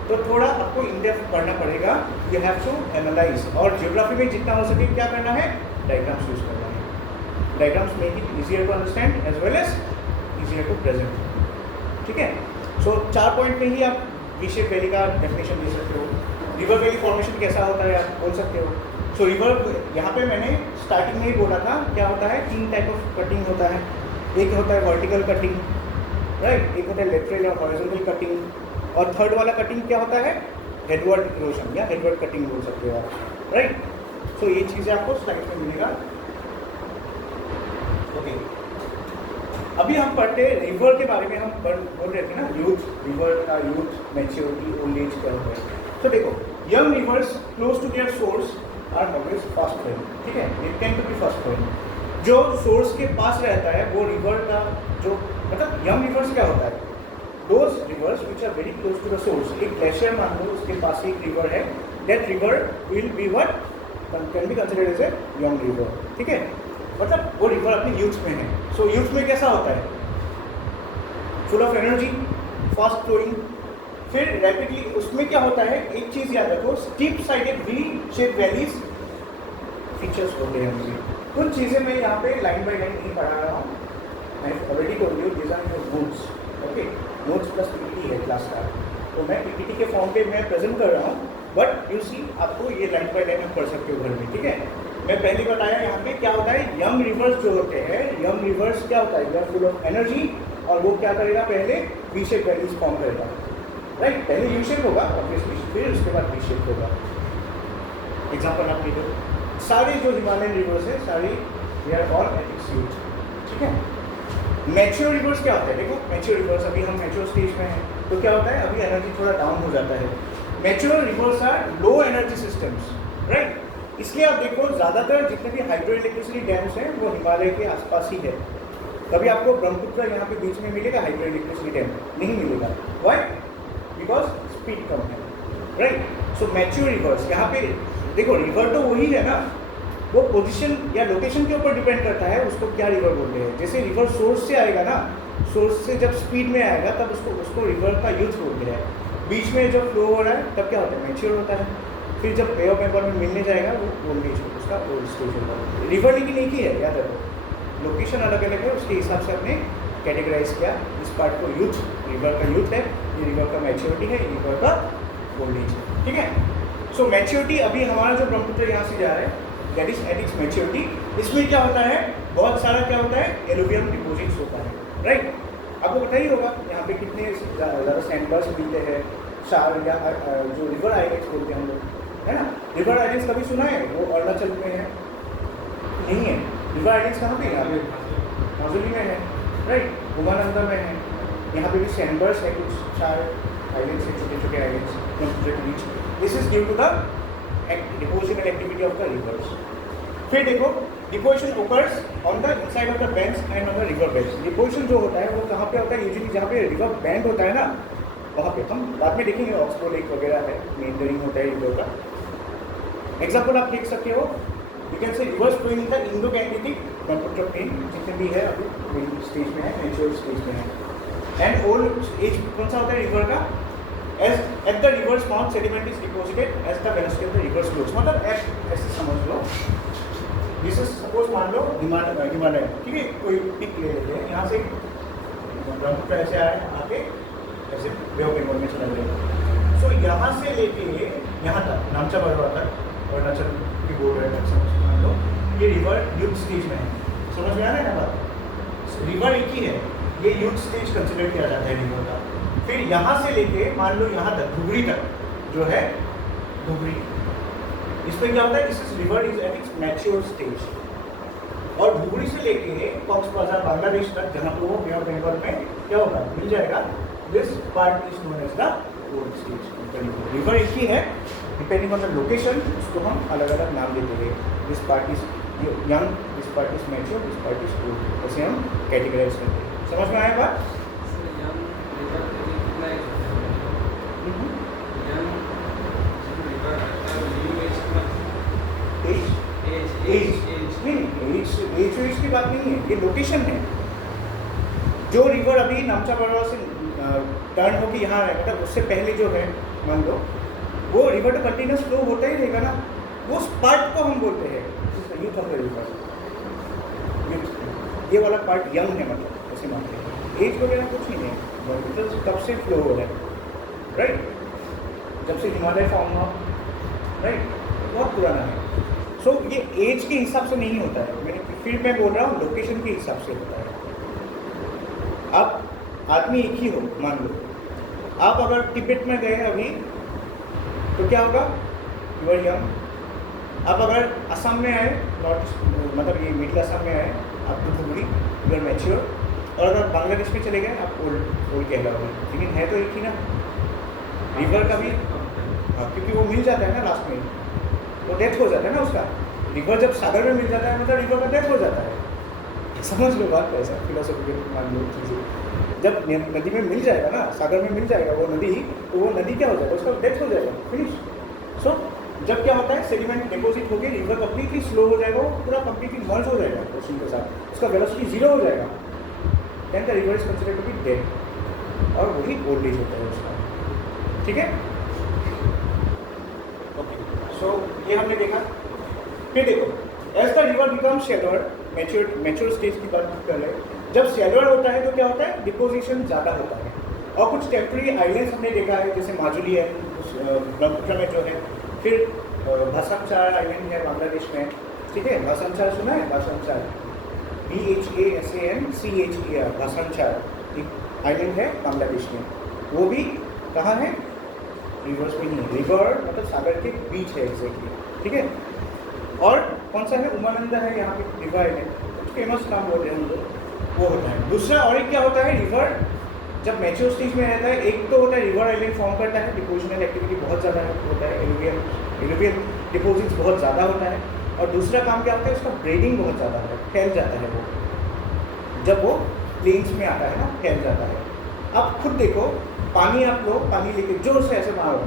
तो थोड़ा आपको इन डेप्थ पढ़ना पड़ेगा, यू हैव टू एनालाइज, और ज्योग्राफी में जितना हो सके क्या करना है, डायग्राम्स यूज करना है। Diagrams make it easier to understand as well as easier to present, ठीक है। सो 4 पॉइंट में ही आप वी शेप वैली का डेफिनेशन दे सकते हो। रिवर वैली फॉर्मेशन कैसा होता है आप बोल सकते हो। सो रिवर, यहाँ पे मैंने स्टार्टिंग में ही बोला था, क्या होता है, 3 टाइप ऑफ कटिंग होता है। एक होता है वर्टिकल कटिंग, राइट, एक होता है लेटरल या हॉरिजॉन्टल कटिंग, और थर्ड वाला कटिंग क्या होता है, हेडवर्ड इरोजन या हेडवर्ड कटिंग बोल सकते हो आप, राइट। सो ये चीज़ें आपको स्लाइड में मिलेगा, ओके। अभी हम पढ़ते हैं रिवर के बारे में, हम बोल रहे थे ना, यूथ, रिवर का यूथ, मैच्योरिटी, ओल्ड एज क्या होता है। तो देखो, young rivers close to their source are always fast flowing, ठीक है, it can to be fast flowing. जो सोर्स के पास रहता है वो रिवर का जो, मतलब यंग रिवर्स क्या होता है, those rivers which are very close to the source, एक ग्लेशियर मान लो, उसके पास एक रिवर है, that river will be what can be considered as a young river, ठीक है, मतलब वो रिवर अपने यूथ में है। सो यूथ में कैसा होता है, full of energy, fast flowing, फिर रैपिडली, उसमें क्या होता है, एक चीज़ याद रखो, steep sided V shape valleys features होते हैं मुझे। कुछ चीज़ें मैं यहाँ पे लाइन बाय लाइन नहीं पढ़ा रहा हूँ, I already told you these are your notes, okay, notes plus PPT है क्लास का, तो मैं पीपीटी के फॉर्म पे मैं प्रेजेंट कर रहा हूँ, बट यू सी आपको ये लाइन बाय लाइन आप पढ़ सकते हो घर में, ठीक है। मैं पहले बताया यहाँ पे क्या होता है, यंग रिवर्स जो होते हैं, यंग रिवर्स क्या होता है, they are full of energy, और वो क्या करेगा, पहले वी शेप वैलीज फॉर्म करेगा, राइट, पहले यू शेप होगा ऑब्वियसली, फिर उसके बाद वी शेप होगा। एग्जाम्पल आप ले लो, सारे जो हिमालयन रिवर्स है सारे they are all at its youth, ठीक है। मैच्योर रिवर्स क्या होता है, देखो मैच्योर रिवर्स, अभी हम मैच्योर स्टेज में हैं, तो क्या होता है, अभी एनर्जी थोड़ा डाउन हो जाता है। Mature rivers are low energy systems, right, इसलिए आप देखो ज़्यादातर जितने भी हाइड्रो इलेक्ट्रिसिटी डैम्स हैं वो हिमालय के आसपास ही है। कभी आपको ब्रह्मपुत्र यहाँ पे बीच में मिलेगा हाइड्रो इलेक्ट्रिसिटी डैम, नहीं मिलेगा, वाई, बिकॉज स्पीड कम है, राइट। सो मैच्योर रिवर्स, यहाँ पे देखो रिवर तो वही है ना, वो पोजीशन या लोकेशन के ऊपर डिपेंड करता है उसको क्या रिवर बोलते हैं। जैसे रिवर सोर्स से आएगा ना, सोर्स से जब स्पीड में आएगा तब उसको रिवर का यूथ बोलते हैं। बीच में जब फ्लो हो रहा है तब क्या होता है, मैच्योर होता है। फिर जब बे ऑफ बंगाल में मिलने जाएगा वो ओल्ड एज, उसका ओल्ड स्टेज होगा। रिवर लेकिन एक ही है, याद रखो, लोकेशन अलग अलग है, उसके हिसाब से आपने कैटेगराइज किया। इस पार्ट को यूथ, रिवर का यूथ है, ये रिवर का मैच्योरिटी है, रिवर का ओल्ड एज, ठीक है। सो मैच्योरिटी, अभी हमारा जो ब्रह्मपुत्र यहाँ से जा रहा है that is at it's maturity. इसमें क्या होता है, बहुत सारा क्या होता है, एलुवियल डिपोजिट्स होता है, राइट। आपको पता ही होगा यहाँ पे कितने ज़्यादा सैंडबर्स मिलते हैं, शार या जो रिवर आइलैंड्स बोलते हैं हम लोग, है ना। रिवर आइलैंड्स कभी सुना है, वो अरुणाचल में है, नहीं है। रिवर आइलैंड्स कहाँ पे, यहाँ पे माजुली में है, राइट, उमानंदा में है। यहाँ पे भी सैंडबर्स है, कुछ 4 आइलैंड्स है, छोटे छोटे islands. This is due to the depositional activity of the rivers. फिर देखो, deposition occurs on the inside of the banks and on the river banks. Deposition जो होता है वो कहाँ पे होता है, यूजुअली जहाँ पे रिवर बैंक होता है ना, वहाँ पे। हम बाद में देखेंगे, ऑक्सबो लेक वगैरह है, मेंटरिंग होता है रिवर का। एग्जाम्पल आप देख सकते हो, you can see rivers flowing in the Indo Gangetic Brahmaputra plain, जितने भी है अभी स्टेज में है, नेचुरल स्टेज में है। एंड ओल्ड एज कौन सा होता है रिवर का, as at the rivers mouth sediment is deposited as the velocity of the river flows. मतलब ऐसे समझ लो, दिस इज सपोज मान लो हिमालय, ठीक है, कोई पिक ले लेते हैं, यहाँ से ब्रह्मपुत्र ऐसे आए, आके ऐसे बे ऑफ बंगाल में चला गया। सो यहाँ से लेके यहाँ तक नामचा बरवा तक अरुणाचल की बॉर्डर तक समझ मान लो ये रिवर यूथ स्टेज में है। समझ में आ रहा है ना बात? रिवर एक ही है, ये यूथ स्टेज कंसिडर किया जाता है रिवर का। फिर यहाँ से लेके मान लो यहाँ तक धुबरी तक जो है धुबरी, इसमें क्या होता है, this is river is at its mature stage. और धुबरी से लेके कॉक्स बाजार बांग्लादेश तक जहाँ पे वो बे ऑफ बंगाल में क्या होगा मिल जाएगा, this part is known as the old stage. River एक ही है, डिपेंडिंग ऑन द लोकेशन उसको हम अलग अलग नाम देते हैं। This part is young, this part is mature, this part is old, ऐसे हम कैटेगराइज करते हैं। समझ में आया बात? एज की बात नहीं है, ये लोकेशन है। जो रिवर अभी नामचा बरवा से टर्न होकर यहाँ आएगा, मतलब उससे पहले जो है मान लो वो रिवर तो कंटिन्यूस फ्लो होता ही रहेगा ना, वो उस पार्ट को हम बोलते हैं यूथ ऑफ द रिवर। ये वाला पार्ट यंग है, मतलब ऐसे मानते हैं। एज वगैरह कुछ नहीं है, कब से फ्लो हो रहा है, राइट? जब से हिमालय फॉर्म हुआ, राइट? बहुत पुराना है। सो ये एज के हिसाब से नहीं होता है, फिर मैं बोल रहा हूँ लोकेशन के हिसाब से होता है। आप आदमी एक ही हो मान लो, आप अगर तिब्बत में गए अभी तो क्या होगा, यू आर यंग। आप अगर असम में आए, नॉर्थ मतलब ये मिडिल असम में आए, आप तो धुबरी, यू आर मैच्योर। और अगर बांग्लादेश में चले गए आप ओल्ड कहलाओगे, लेकिन है तो एक ही ना रिवर का भी। हाँ, क्योंकि वो मिल जाता है ना लास्ट में, वो डेथ हो जाता है ना उसका। रिवर जब सागर में मिल जाता है मतलब रिवर का डेथ हो जाता है। समझ लो बात कैसा फिलोसॉफिकल मान लो चीज़ें। जब नदी में मिल जाएगा ना, सागर में मिल जाएगा वो नदी, तो वो नदी क्या हो जाएगा, उसका डेथ हो जाएगा, फिनिश। सो जब क्या होता है, सेडिमेंट डिपोजिट होकर रिवर कंप्लीटली स्लो हो जाएगा, वो पूरा कंप्लीटली मर्ज हो जाएगा ओशन के साथ, उसका वेलोसिटी जीरो हो जाएगा, then the river is considered to be dead, और वही ओल्ड एज होता है उसका। ठीक है, सो ये हमने देखा। फिर देखो, as the river become shallower, mature stage की बात कर रहे हैं। जब शैलोअर होता है तो क्या होता है, डिपोजिशन ज़्यादा होता है। और कुछ टेम्पररी आइलैंड्स हमने देखा है, जैसे माजुली है ब्रह्मपुत्र में जो है, फिर भाषांचार आइलैंड है बांग्लादेश में। ठीक है, भाषांचार सुना है? भाषांचार BHASANCHAR, भाषांचार एक आइलैंड है बांग्लादेश में। वो भी कहाँ है, रिवर्स में नहीं है, रिवर मतलब सागर के बीच है एग्जैक्टली। ठीक है, और कौन सा है, उमानंदा है यहाँ पे रिवर आइलैंड, फेमस नाम बोल रहे हैं हम लोग, वो होता है। दूसरा और एक क्या होता है, रिवर जब मैच्योर स्टेज में रहता है, एक तो होता है रिवर आइलैंड फॉर्म करता है, डिपोजिशनल एक्टिविटी बहुत ज़्यादा होता है, एलुवियल डिपोजिट्स बहुत ज़्यादा होता है। और दूसरा काम क्या होता है, उसका ब्रेडिंग बहुत ज़्यादा है, फैल जाता है वो, जब वो प्लेन्स में आता है ना, फैल जाता है। आप खुद देखो, पानी आप लो, पानी लेके जोर से ऐसे मारो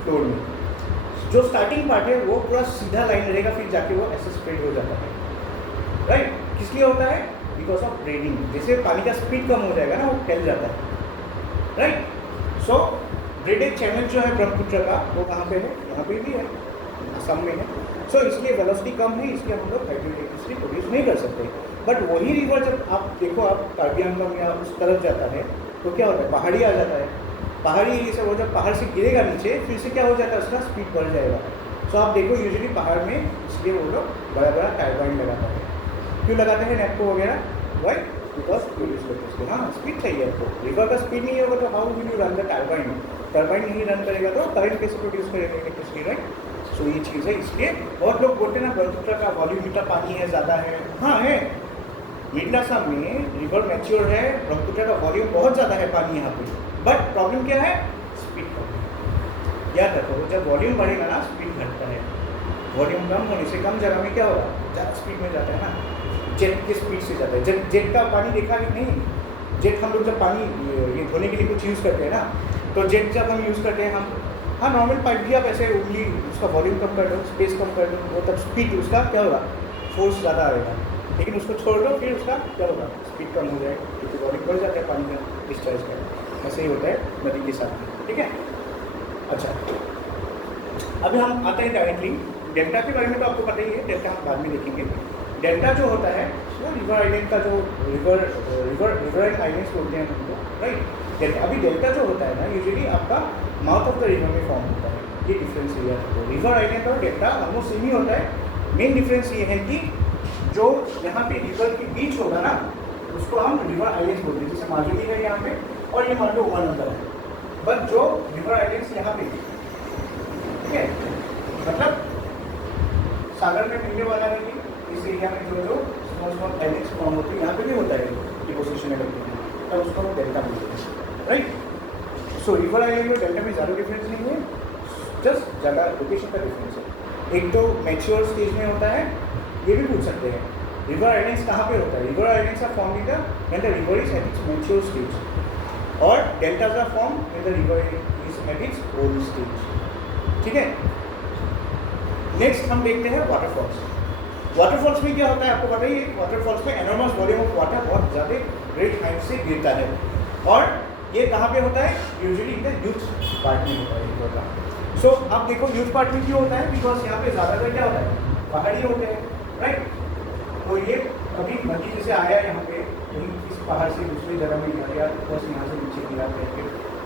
फ्लोर में, जो स्टार्टिंग पार्ट है वो पूरा सीधा लाइन रहेगा, फिर जाके वो ऐसे स्प्रेड हो जाता है, राइट? किस लिए होता है, बिकॉज ऑफ ब्रेडिंग। जैसे पानी का स्पीड कम हो जाएगा ना, वो फैल जाता है, राइट? सो ब्रेडेड चैनल जो है ब्रह्मपुत्र का, वो कहाँ पे है, यहाँ पे भी है, असम में है। सो इसलिए वेलोसिटी कम है, इसलिए हम लोग हाइड्रोइलेक्ट्रिसिटी प्रोड्यूस नहीं कर सकते। बट वही रिवर जब आप देखो, आप कार्बी आंगलम या उस तरफ जाता है तो क्या होता है, पहाड़ी आ जाता है, पहाड़ी एरिया से वो जब पहाड़ से गिरेगा नीचे, फिर से क्या हो जाता है, उसका स्पीड बढ़ जाएगा। सो आप देखो यूजुअली पहाड़ में, इसलिए वो लोग बड़ा बड़ा टर्बाइन लगाता है। क्यों लगाते हैं नेपको वगैरह, वाई, बिकॉज प्रोड्यूस करते हैं। हाँ, स्पीड चाहिए आपको, रिवर का स्पीड नहीं होगा तो how will you run the turbine, turbine नहीं रन करेगा तो करंट कैसे प्रोड्यूस करेगा इलेक्ट्रिसिटी, राइट? सो ये चीज़ है। इसलिए बहुत लोग बोलते हैं ना ब्रह्मपुत्र का वॉल्यूम मीटर पानी है, ज़्यादा है। हाँ है, मिडिल असम में रिवर मैच्योर है, ब्रह्मपुत्र का वॉल्यूम बहुत ज़्यादा है पानी यहाँ पे, बट प्रॉब्लम क्या है, स्पीड कम। याद रखो, जब वॉल्यूम बढ़ेगा ना, स्पीड घटता है। वॉल्यूम कम होने से कम जगह में क्या होगा, ज़्यादा स्पीड में जाता है ना, जेट की स्पीड से जाता है। जब जेट का पानी देखा कि नहीं, जेट हम लोग जब पानी ये धोने के लिए कुछ यूज़ करते हैं ना, तो जेट जब हम यूज़ करते हैं हम, हाँ नॉर्मल पाइप भी आप ऐसे उंगली उसका वॉल्यूम कम कर दो, स्पेस कम कर दो, वो तब स्पीड उसका क्या होगा, फोर्स ज़्यादा आएगा। लेकिन उसको छोड़ दो, फिर उसका क्या होगा, स्पीड कम हो जाएगा, क्योंकि वॉल्यूम बढ़ जाता है पानी का डिस्चार्ज का। ऐसे ही होता है नदी के साथ, ठीक है। अच्छा, अभी हम आते हैं डायरेक्टली डेल्टा के बारे में। तो आपको पता ही है, डेल्टा हम बाद में देखेंगे। डेल्टा जो होता है वो रिवर आइलैंड का जो रिवर आइलैंड्स बोलते हैं हमको, राइट। डेल्टा। अभी डेल्टा जो होता है ना यूजुअली आपका माउथ ऑफ द रिवर में फॉर्म होता है, ये डिफरेंस ये है। रिवर आइलैंड और डेल्टा ऑलमोस्ट सेम ही होता है। मेन डिफरेंस ये है कि जो यहाँ पे रिवर के बीच होगा ना उसको हम रिवर आइलैंड बोलते हैं, जैसे माजुली है यहाँ पे और ये मान लो उपमहानगर है, बट जो रिवर आइलैंड्स यहाँ पे, ठीक है, मतलब सागर में मिलने वाला है कि इस एरिया में जो जो स्मॉल स्मॉल आइलैंड्स फॉर्म होते हैं यहाँ पे भी होता है डिपोजिशन करते हैं, तब उसको हम डेल्टा बोलते हैं, राइट। सो रिवर आइलैंड और डेल्टा में ज़्यादा डिफरेंस नहीं है, जस्ट जगह लोकेशन का डिफरेंस है। एक तो मैच्योर स्टेज में होता है, ये भी पूछ सकते हैं रिवर आइलैंड्स कहाँ पे होता है। River islands are form in the when the river is at its mature stage और deltas are form when the river is at its old stage, ठीक है। नेक्स्ट हम देखते हैं वाटरफॉल्स। वाटरफॉल्स में क्या होता है आपको पता ही है, वाटरफॉल्स में एनॉर्मस वॉल्यूम ऑफ वाटर बहुत ज़्यादा ग्रेट हाइट से गिरता है और ये कहाँ पे होता है, usually in the youth part में होता है रिवर का। सो आप देखो यूथ पार्ट में क्यों होता है, बिकॉज यहाँ पे ज़्यादातर क्या होता है, पहाड़ी होते हैं, राइट। तो ये अभी नदी जैसे आया यहाँ पे, इस पहाड़ से दूसरी जगह में गया या बस यहाँ से नीचे गिरा करके,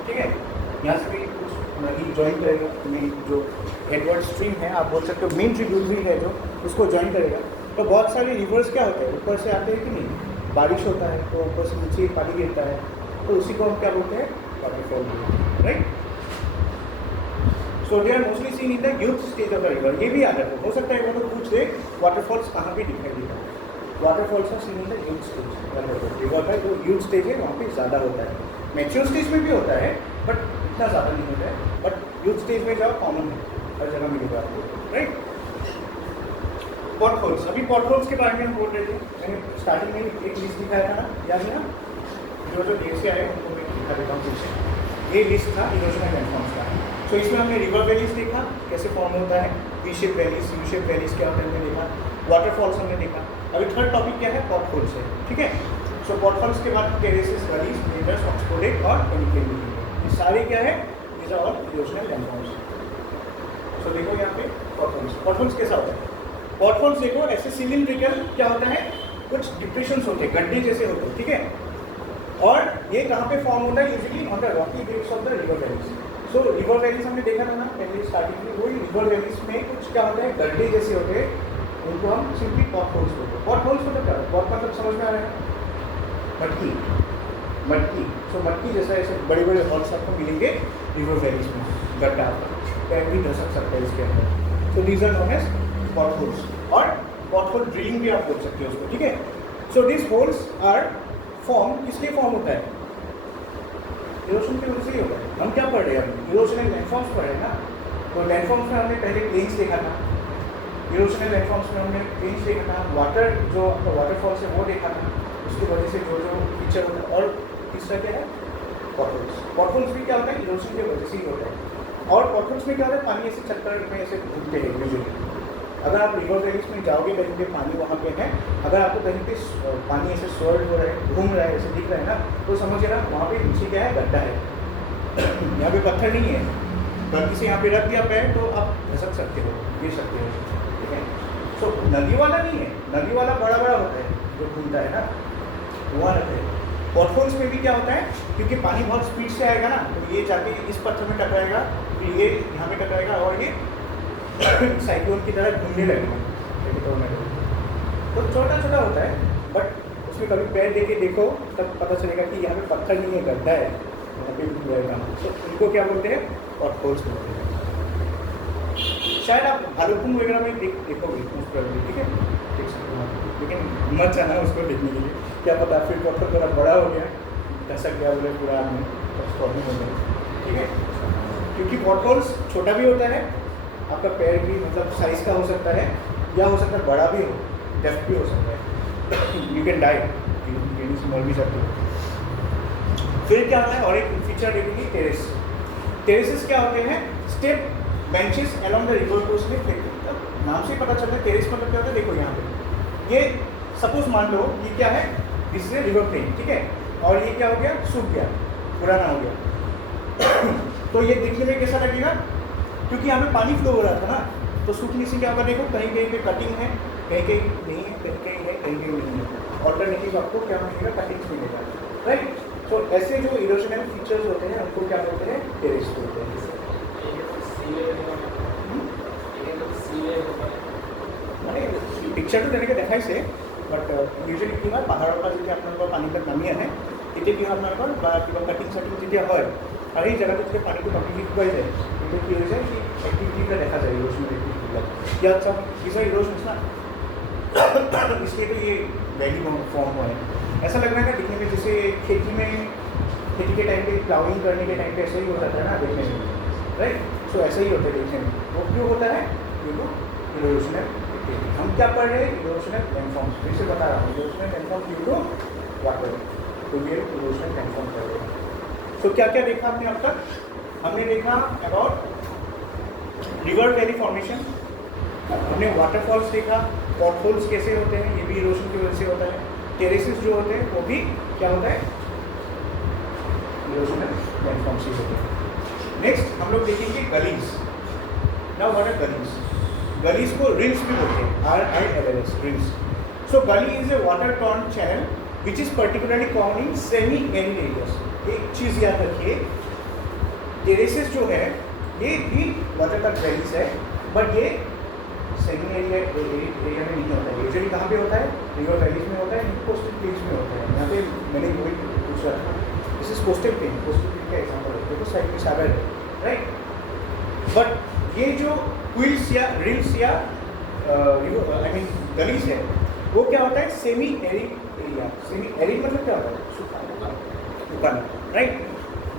ठीक है, यहाँ से भी कुछ नदी ज्वाइन करेगा, मेन जो हेडवर्ड स्ट्रीम है आप बोल सकते हो, मेन ट्रिब्यूटरी है जो उसको ज्वाइन करेगा। तो बहुत सारे रिवर्स क्या होते हैं, ऊपर से आते हैं कि नहीं, बारिश होता है तो ऊपर से नीचे पानी गिरता है, तो उसी को हम क्या बोलते हैं, वाटरफॉल बोलते हैं, right. So they are mostly seen in the youth stage of the river. ये भी याद रखो, हो सकता है वो लोग पूछ दे वाटरफॉल्स कहाँ पे दिखाई देता है। Waterfalls are seen in the youth stage, river का जो यूथ स्टेज है वहाँ पे ज़्यादा होता है, मैच्योर स्टेज में भी होता है बट इतना ज़्यादा नहीं होता है, बट यूथ स्टेज में जाओ कॉमन है, हर जगह मिलेगा आपको, राइट। पॉटहोल्स, अभी पॉटहोल्स के बारे में हम बोल रहे थे, मैंने स्टार्टिंग में एक लिस्ट दिखाया था ना, याद है ना, जो जो देश से आए उनको मैं दिखा देता हूँ फिर से। ये लिस्ट था इरोजनल लैंडफॉर्म्स का। सो इसमें हमने रिवर वैलीज देखा कैसे फॉर्म होता है, we shape valleys, U shape valleys क्या होता है हमने देखा, वाटरफॉल्स हमने देखा। अभी थर्ड टॉपिक क्या है, पॉटहोल्स है, ठीक है। सो पॉटहोल्स के बाद टेरेसेस, वैलीज, मेंडर्स, ऑक्सपोडेट और एनिकल, ये सारे क्या है, these are all erosional landforms. So देखो यहाँ पे पॉटहोल्स, पॉटहोल्स कैसा होता है, पॉटहोल्स देखो ऐसे सिलिंड्रिकल क्या होता है, कुछ डिप्रेशंस होते हैं, गड्ढे जैसे होते हैं, ठीक है। और ये कहाँ पे फॉर्म होता है, usually on the Rocky base of the river valleys. So river valleys हमने देखा था ना पहले स्टार्टिंग में, वही रिवर वैलीज में कुछ क्या होता है, गड्ढे जैसे होते हैं, उनको हम सिंपली पॉटहोल्स बोलते हैं। पॉटहोल्स मतलब क्या है, पॉट मतलब समझ में आ रहा है, मटकी, मटकी। सो मटकी जैसा ऐसे बड़े बड़े हॉल्स आपको मिलेंगे रिवर वैलीज में, गड्ढा पैर भी धसक सकता है इसके अंदर। So these are known as potholes, और पॉटहोल ड्रिलिंग भी आप बोल सकते हो उसको, ठीक है। So this holes are form, किसके फॉर्म होता है, इरोजन की वजह से ही होता है। हम क्या पढ़ रहे हैं, हम इरोजनल लैंडफॉर्म्स पढ़ रहे हैं ना। तो लैंडफॉर्म्स में हमने पहले प्लेन्स देखा था, इरोजनल लैंडफॉर्म्स में हमने प्लेन्स देखा था, वाटर जो वाटरफॉल्स है वो देखा था, उसकी वजह से जो जो फीचर होता है। और तीसरा क्या है, पॉटहोल्स। पॉटहोल्स भी क्या होता है, इरोजन की वजह से ही होता है। और पॉटहोल्स में क्या होता है, पानी ऐसे चक्कर में ऐसे घूमते हैं यूजुअली। अगर आप रिवर वैलीज में जाओगे कहीं पे पानी वहाँ पे है, अगर आपको कहीं पे पानी ऐसे स्वर्ड हो रहा है, घूम रहा है, ऐसे दिख रहा है ना, तो समझिए ना वहाँ पे नीचे क्या है, गड्ढा है, यहाँ पे पत्थर नहीं है, गलती से यहाँ पे रख दिया पैर तो आप धसक सकते हो, गिर सकते हो, ठीक है। सो नदी वाला नहीं है, नदी वाला बड़ा बड़ा होता है जो घूमता है ना, वहाँ रहते हैं। पॉटहोल्स में भी क्या होता है, क्योंकि पानी बहुत स्पीड से आएगा ना, तो ये जाके इस पत्थर में टकराएगा, फिर ये यहाँ पे टकराएगा और ये साइक्लोन की तरह घूमने लगेगा, तो छोटा छोटा होता है, बट उसमें कभी पैर दे के देखो तब पता चलेगा कि यहाँ पे पत्थर नहीं है, गड्ढा है, यहाँ पे घूम जाएगा। तो इनको क्या बोलते हैं, पॉटहोल्स बोलते हैं। शायद आप भालुकपुंग वगैरह में देखोगे उस पर, ठीक है, देख सकते हो, लेकिन मत जाना उसको देखने के लिए, क्या पता फिर पत्थर थोड़ा बड़ा हो गया, धसक गया बोले पूरा आदमी, प्रॉब्लम हो गया, ठीक है। क्योंकि पॉटहोल्स छोटा भी होता है, आपका पैर भी मतलब साइज का हो सकता है, या हो सकता है बड़ा भी हो, डेफ्ट भी हो सकता है, यू कैन डाई, मर भी सकते हो। फिर क्या होता है, और एक फीचर देखेंगे, टेरेस। टेरेसेस क्या होते हैं, step benches along the river course में फ्लेक्टेड, नाम से पता चलता है टेरेस मतलब क्या होता है। देखो यहाँ पे ये सपोज मान लो ये क्या है, दिस इज रिवर प्लेन, ठीक है, और ये क्या हो गया, सूख गया, पुराना हो गया तो ये दिखने में कैसा लगेगा, क्योंकि यहाँ पे पानी फ्लो हो रहा था ना, तो सूखने से क्या होगा, देखो कहीं कहीं पे कटिंग है, कहीं कहीं नहीं है, कहीं कहीं है, कहीं कहीं नहीं है, ऑल्टरनेटिव आपको क्या मिलेगा, कटिंग्स मिलेगा, राइट। सो ऐसे जो इरोशनल फीचर्स होते हैं उनको क्या बोलते हैं? टेरेस बोलते हैं। पिक्चर तो তেনেকৈ দেখাইছে বাট ইউজুৱেলি কি হয় পাহাৰৰ পৰা যেতিয়া আপোনালোকৰ পানীবিলাক নামি আহে তেতিয়া কি হয় আপোনালোকৰ বা কিবা কাটিং চাটিং যেতিয়া হয় আৰু সেই জেগাটো যেতিয়া পানীটো কমপ্লিটলি শুকাই যায় তেতিয়া কি হৈ যায় সেই এক্টিভিটিবিলাক দেখা যায় ইৰোশনাল एक्टिविटीবিলাক ইয়াত सब किसी इरोशंस ना इसलिए तो ये वैली फॉर्म हुआ है। ऐसा लग रहा है ना दिखने में जैसे खेती के टाइम पे प्लाउइंग करने के टाइम पे ऐसा ही हो जाता है ना देखने में, राइट? सो ऐसा ही होता है देखने में। वो क्यों होता है? Due to erosional. हम क्या पढ़ रहे हैं? Erosional landforms. फिर से बता रहा हूँ erosional landform due to water, तो ये इरोशनल लैंडफॉर्म कर रहे हैं। सो क्या क्या देखा हमने अब तक? हमने देखा अबाउट रिवर वैली फॉर्मेशन, हमने वाटरफॉल्स देखा, पॉटहोल्स कैसे होते हैं, ये भी इरोशन की वजह से होता है। टेरेसेस जो होते हैं वो भी क्या होता है? इरोशनल लैंडफॉर्म से होते हैं। नेक्स्ट हम लोग देखेंगे gullies. Now what are gullies? Gullies को रिल्स भी बोलते हैं, RILLS, rills. So gully is a water torn channel which is particularly common in semi arid areas. एक चीज़ याद रखिए, टेरेसेस जो है ये भी वाटर का वैलीज है बट ये सेमी एरिया में नहीं होता है। यूजुअली कहाँ पे होता है? रिवर वैलीज में होता है, कोस्टल प्लेन्स में होता है। यहाँ पे मैंने वही पूछा था, this is coastal plain. Coastal plain का एग्जाम्पल है, देखो साइड में सागर है, राइट? बट ये जो क्विल्स या रिल्स या आई मीन गलीज है वो क्या होता है? Semi arid area. Semi arid मतलब क्या होता है? सुखाना, राइट?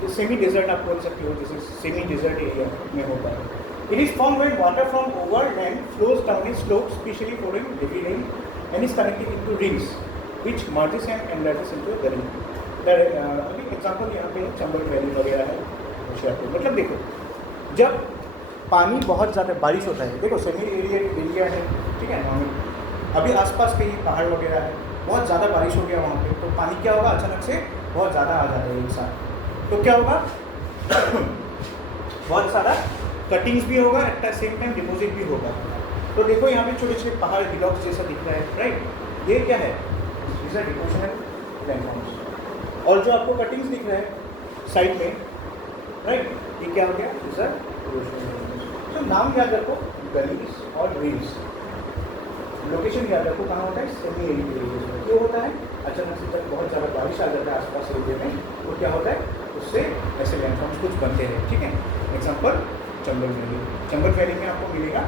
तो सेमी डेजर्ट आप बोल सकते हो, जैसे सेमी डेजर्ट एरिया में होता है। It is formed when water from overland flows down a slope, especially following heavy rain, and is connected into rings, which merges and enlarges into a gully. अभी example यहाँ पे Chambal valley वगैरह है होशियारपुर। मतलब देखो जब पानी बहुत ज़्यादा बारिश होता है, देखो सेमी एरिया है, ठीक है, वहाँ अभी आसपास कहीं पहाड़ वगैरह है, बहुत ज़्यादा बारिश हो गया वहाँ पे, तो पानी क्या होगा? अचानक से बहुत ज़्यादा आ जाता है एक साथ, तो क्या होगा? बहुत सारा कटिंग्स भी होगा, at the same time deposit भी होगा। तो देखो यहाँ पे छोटे छोटे पहाड़ हिलॉक्स जैसा दिख रहा है, राइट? ये क्या है? This are depositional landforms. और जो आपको कटिंग्स दिख रहा है साइड में, राइट, ये क्या हो गया? This are erosional landforms. तो नाम याद रखो, गलीज और रिल्स। लोकेशन याद रखो कहाँ होता है? सेमी एरिड एरियाज में। क्यों होता है? अचानक से जब बहुत ज़्यादा बारिश आ जाता है आसपास एरिया में, तो क्या होता है? उससे ऐसे लैंडफॉर्म्स कुछ बनते हैं, ठीक है? Example Chambal valley. Chambal valley में आपको मिलेगा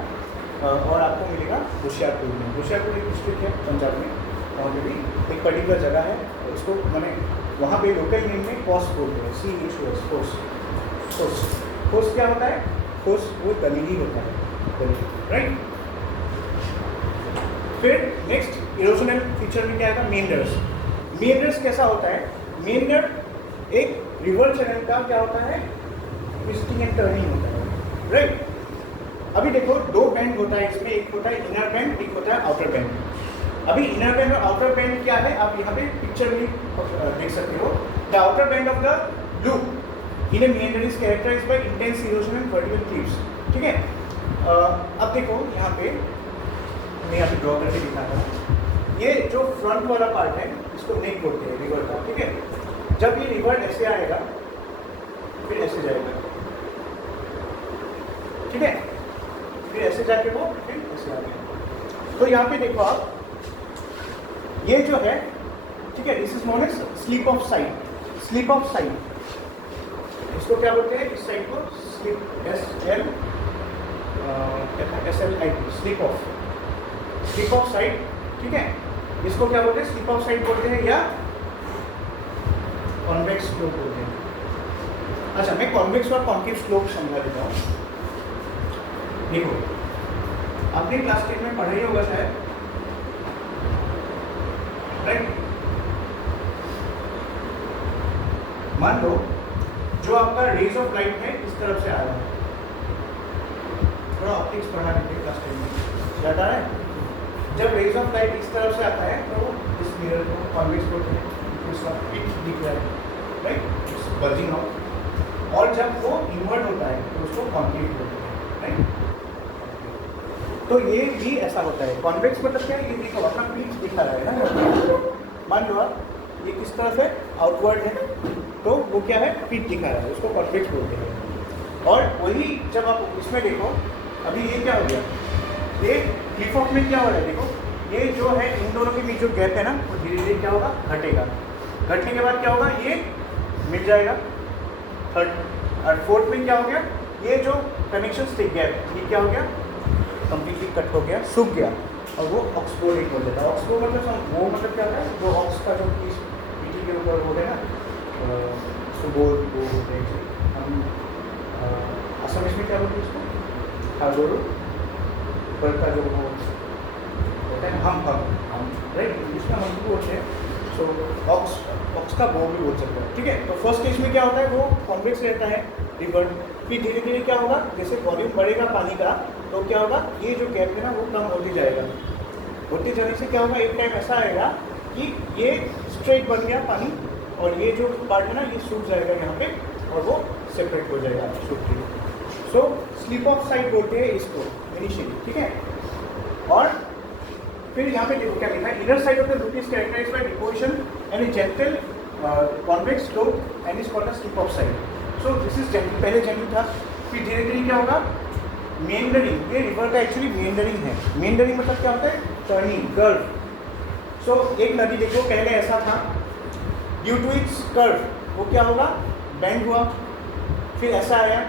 और आपको मिलेगा होशियारपुर में। होशियारपुर एक डिस्ट्रिक्ट है पंजाब में, वहाँ पे भी एक पर्टिकुलर जगह है, उसको मैंने वहाँ पे लोकल नेम में कोस बोलते हैं, CHOS, कोस। कोस क्या होता है? कोस वो गली ही होता है, गली, राइट? फिर नेक्स्ट इरोशनल फीचर में क्या आएगा? मेंडर्स। मेंडर्स कैसा होता है? मेंडर एक रिवर चैनल का क्या होता है? ट्विस्टिंग एंड टर्निंग होता है, राइट? अभी देखो दो बैंड होता है इसमें, एक होता है इनर बैंड, एक होता है आउटर बैंड। अभी इनर बैंड और आउटर बैंड क्या है आप यहाँ पे पिक्चर में देख सकते हो। The outer band of the loop in a meander is characterised by intense erosion and vertical cliffs, ठीक है? अब देखो यहाँ पे मैं यहाँ पे ड्रॉ करके दिखा रहा हूँ। ये जो फ्रंट वाला पार्ट है इसको नेक बोलते हैं रिवर का, ठीक है? जब ये रिवर ऐसे आएगा फिर ऐसे जाएगा, ठीक है? फिर ऐसे जाके वो फिर ऐसे आ गया। तो यहाँ पे देखो आप, ये जो है, ठीक है, this is known as slip off side. Slip off side इसको क्या बोलते हैं? इस साइड को slip, SLIP, slip off side, ठीक है? इसको क्या बोलते हैं? स्लिप ऑफ साइड बोलते हैं या कॉन्वेक्स स्लोप बोलते हैं। अच्छा, मैं कॉन्वेक्स और कॉन्केव स्लोप समझा देता हूँ। देखो आपने क्लास 10 में पढ़ा ही होगा शायद, राइट? मान लो जो आपका रेज ऑफ लाइट है इस तरफ से आ रहा है, थोड़ा ऑप्टिक्स पढ़ा देते क्लास 10 में, याद आ रहा है? जब रेज ऑफ लाइट इस तरफ से आता है तो इस मिरर को कॉन्वेक्स बोलते हैं, इसका पिच दिख रहा है, राइट? It's bulging out. और जब वो इन्वर्ट होता है तो उसको कॉन्केव बोलते हैं, राइट? तो ये भी ऐसा होता है। कॉन्वेक्स मतलब क्या है? ये देखो अपना पिच दिखा रहा है ना, मान लो आप ये किस तरफ है, आउटवर्ड है, तो वो क्या है, पिच दिखा रहा है, उसको कॉन्वेक्स बोलते हैं। और वही जब आप इसमें देखो, अभी ये क्या हो गया, ये क्लिफ ऑफ में क्या हो रहा है, देखो ये जो है इन दोनों के बीच जो गैप है ना, वो धीरे धीरे क्या होगा, घटेगा। घटने के बाद क्या होगा, ये मिल जाएगा थर्ड। और फोर्थ में क्या हो गया, ये जो कनेक्शन थे गैप, ये क्या हो गया, कम्प्लीटली कट हो गया, सूख गया, और वो ऑक्सबो एक हो जाता है। ऑक्सबो मतलब वो मतलब क्या होता है, जो ऑक्स का जो पीस पीटी के ऊपर हो गया ना, सुबोध वो होते हैं, हम असम में क्या बोलते हैं इसको, खागोरू पर का जो वो होता है, हम राइट, इंग्लिश में हम बोलते हैं। सो ऑक्स का वो भी बोल सकते हैं, ठीक है। तो फर्स्ट स्टेज में क्या होता है, वो कॉन्वेक्स रहता है रिवर, फिर धीरे धीरे क्या होगा, जैसे वॉल्यूम बढ़ेगा पानी का, तो क्या होगा, ये जो गैप है ना वो कम होती जाएगा। होते जाने से क्या होगा, एक टाइम ऐसा आएगा कि ये स्ट्रेट बन गया पानी, और ये जो पार्ट है ना ये सूख जाएगा यहाँ पे, और वो सेपरेट हो जाएगा सूख के। सो स्लिप ऑफ साइड बोलते हैं इसको इनिशियली, ठीक है। और फिर यहाँ पे देखो क्या लिखा है, inner side of the route is characterised by deposition and a gentle convex flow and is called slip off side. So this is gentle, पहले जेंटल था, फिर धीरे धीरे क्या होगा, मेंडरिंग, ये रिवर का एक्चुअली मेंडरिंग है। मेंडरिंग मतलब क्या होता है, टर्निंग, कर्व। सो एक नदी देखो पहले ऐसा था, ड्यू टू इट्स कर्व वो क्या होगा, बेंड हुआ, फिर ऐसा आया,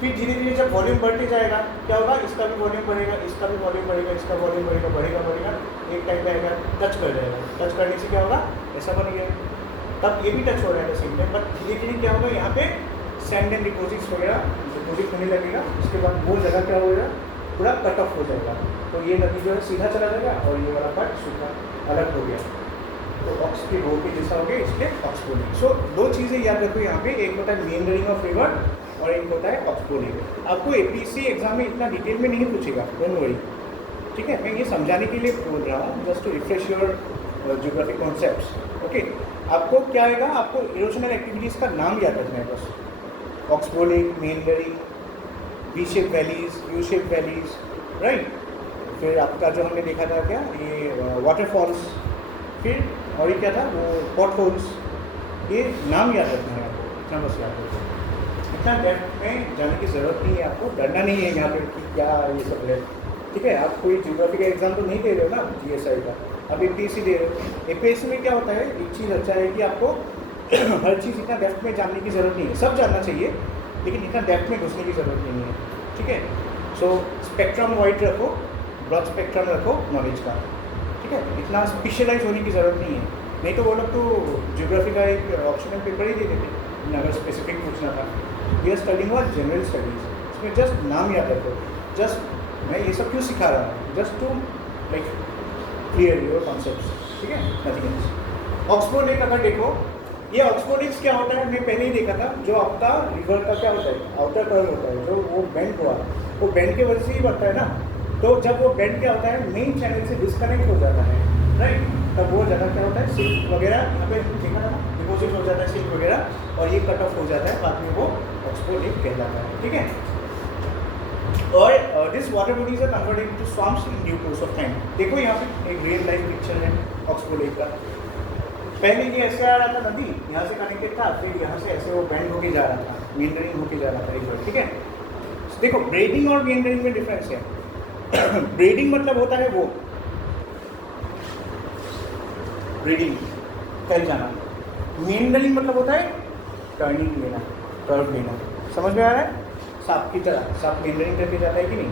फिर धीरे धीरे जब वॉल्यूम बढ़ते जाएगा क्या होगा, इसका भी वॉल्यूम बढ़ेगा, इसका भी वॉल्यूम बढ़ेगा, इसका वॉल्यूम बढ़ेगा, बढ़ेगा बढ़ेगा, एक टाइम पे आएगा टच कर जाएगा, टच करने से क्या होगा, ऐसा बन गया, तब ये भी टच हो रहा है सेम टाइम, बट धीरे धीरे क्या होगा, यहाँ पे सैंड एंड डिपोजिट्स वगैरह डिपोजिट होने लगेगा, उसके बाद वो जगह क्या हो जाएगा, पूरा कट ऑफ हो जाएगा, तो ये नदी जो है सीधा चला जाएगा, और ये वाला पार्ट सूखा अलग हो गया, तो ऑक्स के वो के जैसा हो गया, इसलिए ऑक्स बोलिंग। सो दो चीज़ें याद रखो यहाँ पे, एक होता है मेंडरिंग ऑफ रिवर और एक होता है ऑक्स बोलिंग। आपको एपीएससी एग्जाम में इतना डिटेल में नहीं पूछेगा, डोंट वरी, ठीक है। मैं ये समझाने के लिए बोल रहा हूँ, just to refresh your geographic concepts, okay. आपको क्या आएगा, आपको इरोजनल एक्टिविटीज़ का नाम याद रखना है बस, ox bowling, meandering, V shape valleys, U shape valleys, right. फिर आपका जो हमने देखा था क्या, ये वाटरफॉल्स, फिर और ये क्या था, वो पॉट होल्स, ये नाम याद रखना है आपको, इतना बस याद रखना है। इतना डेप्थ में जाने की ज़रूरत नहीं है, आपको डरना नहीं है यहाँ पे कि क्या ये सब है, ठीक है। आप कोई ज्योग्राफी का एग्जाम तो नहीं दे रहे हो ना, जीएसआई का, आप एपीएससी दे रहे हो। एपीएससी में क्या होता है, एक चीज़ अच्छा है कि आपको हर चीज़ इतना डेप्थ में जानने की ज़रूरत नहीं है, सब जानना चाहिए, लेकिन इतना डेप्थ में घुसने की ज़रूरत नहीं है, ठीक है। सो स्पेक्ट्रम वाइड रखो, ब्रॉड स्पेक्ट्रम रखो नॉलेज का, ठीक है। इतना स्पेशलाइज होने की ज़रूरत नहीं है, नहीं तो वो लोग तो ज्योग्राफी का एक ऑप्शनल पेपर ही दे देते अगर स्पेसिफिक पूछना था। वी आर स्टडिंग और जनरल स्टडीज़, इसमें जस्ट नाम याद रखो, जस्ट मैं ये सब क्यों सिखा रहा हूँ, just to like clear your concepts, ठीक है, नथिंग एल्स। ऑक्सफोर्ड लेक अगर देखो, ये ऑक्सफोर्ड लेक क्या होता है, मैं पहले ही देखा था, जो आपका रिवर का क्या होता है, आउटर कर्व होता है, जो वो बेंड हुआ, वो बेंड के वजह से ही बढ़ता है ना, तो जब वो बेंड क्या होता है, मेन चैनल से डिस्कनेक्ट हो जाता है, राइट, तब वो जगह क्या होता है, सिल्क वगैरह यहाँ पे देखा था, डिपोजिट हो जाता है सिल्क वगैरह, और ये कट ऑफ हो जाता है, बाद में वो ऑक्सफोर्ड लेक कहलाता है, ठीक है। और this water bodies are converted to swamps in due course of time. देखो यहाँ पे एक रियल लाइफ पिक्चर है ऑक्सफोर्ड लेक का। पहले ये ऐसे आ रहा था, नदी यहाँ से कनेक्टेड था, फिर यहाँ से ऐसे वो बेंड होके जा रहा था, मेंडरिंग होके जा रहा था रिवर, ठीक है। देखो ब्रेडिंग और मेंडरिंग में डिफरेंस है। ब्रेडिंग मतलब होता है वो ब्रीडिंग, फैल जाना। मेंडरिंग मतलब होता है टर्निंग लेना, कर्व लेना, समझ में आ रहा है, सांप की तरह, सांप मेंडरिंग करके जाता है कि नहीं,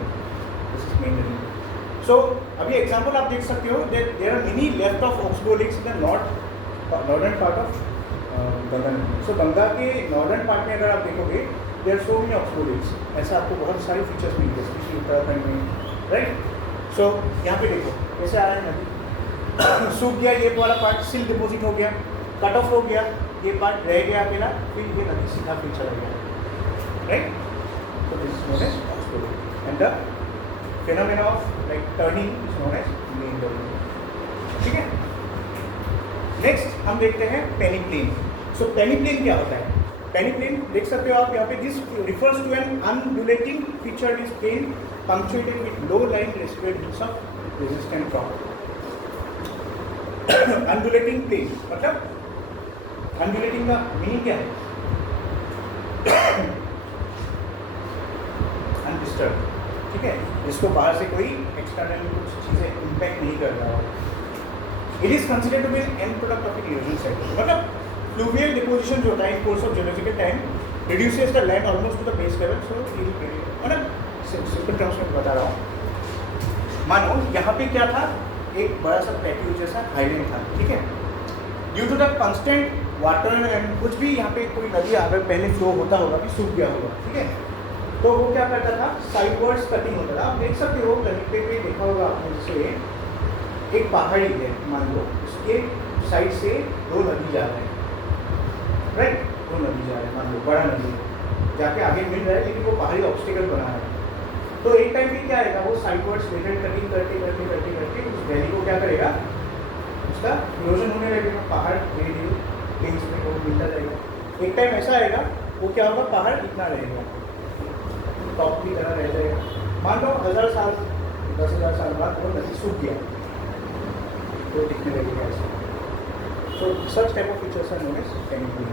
दिस इज मेंडरिंग। सो अभी एग्जांपल आप देख सकते हो, there are many left of oxbow lakes in the northern part of Ganga नदी। सो गंगा के नॉर्दर्न पार्ट में अगर आप देखोगे, there so many oxbow lakes, ऐसा आपको बहुत सारे फीचर्स मिलेंगे, स्पेशली उत्तराखंड में, राइट। सो यहाँ पे देखो कैसे आ रहा है, नदी सूख गया, ये वाला पार्ट सिल डिपोजिट हो गया, कट ऑफ हो गया, ये पार्ट रह गया अकेला, फिर ये नदी सीधा फिर चला गया, right. So this is known as Oxbow Lake, and the phenomena of like turning is known as meandering, ठीक है। नेक्स्ट हम देखते हैं पेनिप्लेन। सो पेनिप्लेन क्या होता है, पेनिप्लेन देख सकते हो आप यहाँ पे, this refers to an undulating feature is plain punctuated with low lying restricted bits of resistant rock। Undulating plain मतलब अनड्यूलेटिंग का मीनिंग क्या है? अनडिस्टर्ब, ठीक है, जिसको बाहर से कोई एक्सटर्नल कुछ चीज़ें इम्पैक्ट नहीं कर रहा हो। It is considered to be end product of erosion cycle. मतलब फ्लूवियल डिपोजिशन जो होता है in course of geological time reduces the land almost to the base level. So मतलब सिंपल टर्म्स में बता रहा हूँ, मानो यहाँ पे क्या था, एक बड़ा सा प्लेट्यू जैसा हाईलैंड था, ठीक है। Due to the constant water and कुछ भी यहाँ पे कोई नदी अगर पहले फ्लो होता होगा कि सूख गया होगा, ठीक है, तो वो क्या करता था, साइडवर्ड्स कटिंग होता था। आप देख सकते हो कहीं पे भी देखा होगा आपने, जैसे एक पहाड़ी है मान लो, उसके साइड से दो नदी जा रहे हैं, राइट, दो नदी जा रहे हैं, मान लो बड़ा नदी जाके आगे मिल रहा है, लेकिन वो पहाड़ी ऑब्स्टिकल बना है। तो एक टाइम पे क्या आएगा, वो साइडवर्ड्स लेटर कटिंग करते करते करते करते उस वैली को क्या करेगा, उसका इरोजन होने लगेगा, पहाड़ धीरे धीरे प्लेन्स में वो मिलता जाएगा। एक टाइम ऐसा आएगा, वो क्या होगा, पहाड़ इतना रहेगा, टॉप की तरह रह जाएगा। मान लो 1000 साल 10,000 साल बाद वो नदी सूख गया, तो दिखने लगेगा ऐसा। So such type of features are known as technical.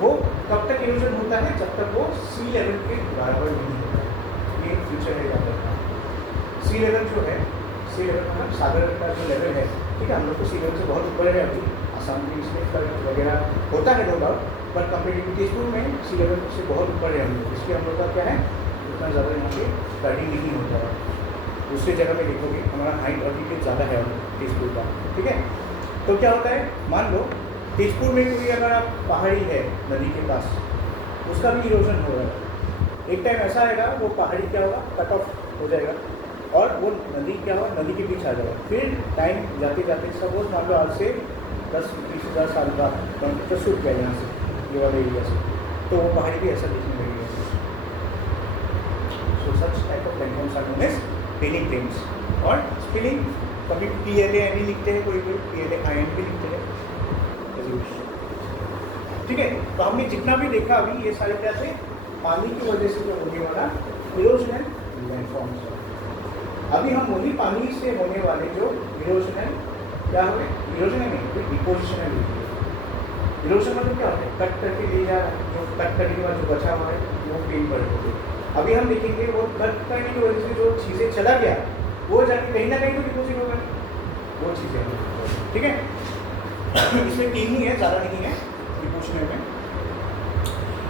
वो कब तक इरोजन होता है, जब तक वो सी लेवल के बराबर नहीं होता है। ये फीचर है याद रखना। सी लेवल जो है, सी लेवल मतलब सागर का जो लेवल है, ठीक है, हम लोग को सी लेवल से बहुत ऊपर है अभी, आसाम में इसमें वगैरह होता है no doubt, but comparative Tezpur में सी लेवल से बहुत ऊपर है हम लोग, इसलिए हम लोग का क्या है, उतना ज़्यादा यहाँ पे स्टार्टिंग नहीं होता है। दूसरी जगह में देखोगे हमारा हाइट ऑल्टीट्यूड ज़्यादा है तेजपुर का, ठीक है। तो क्या होता है, मान लो तेजपुर में कोई अगर आप पहाड़ी है नदी के पास, उसका भी इरोजन हो रहा है, एक टाइम ऐसा आएगा वो पहाड़ी क्या होगा, कट ऑफ हो जाएगा और वो नदी क्या होगा, नदी के बीच आ जाएगा। फिर टाइम जाते जाते सपोज मान लो आज से 10-20 हज़ार साल बाद तो सूख गया यहाँ से, ये वाले एरिया से, तो वो पहाड़ी भी ऐसा दिखने लगेगा। So such type of platforms are known as spilling plains. और स्पिलिंग कभी PLANE लिखते हैं, कोई कोई PLAIN भी लिखते हैं, ठीक है। तो हमने जितना भी देखा अभी, ये सारे क्या थे, पानी की वजह से जो होने वाला इरोजन एंड लैंडफॉर्म्स। अभी हम वही पानी से होने वाले जो इरोजन है, क्या हो गए, इरोजन है नहीं, डिपोजिशन है। इरोजन मतलब क्या होता है, कट करके ले जा रहा है, जो कट करने के बाद जो बचा हुआ है वो प्लेन पर होते। अभी हम देखेंगे वो कट करने की वजह से जो चीज़ें चला गया, वो जाके कहीं ना कहीं तो डिपोजिट होगा, वो चीज़ें, ठीक है। इसमें 3 ही है, ज़्यादा नहीं है डिपोजिशन में।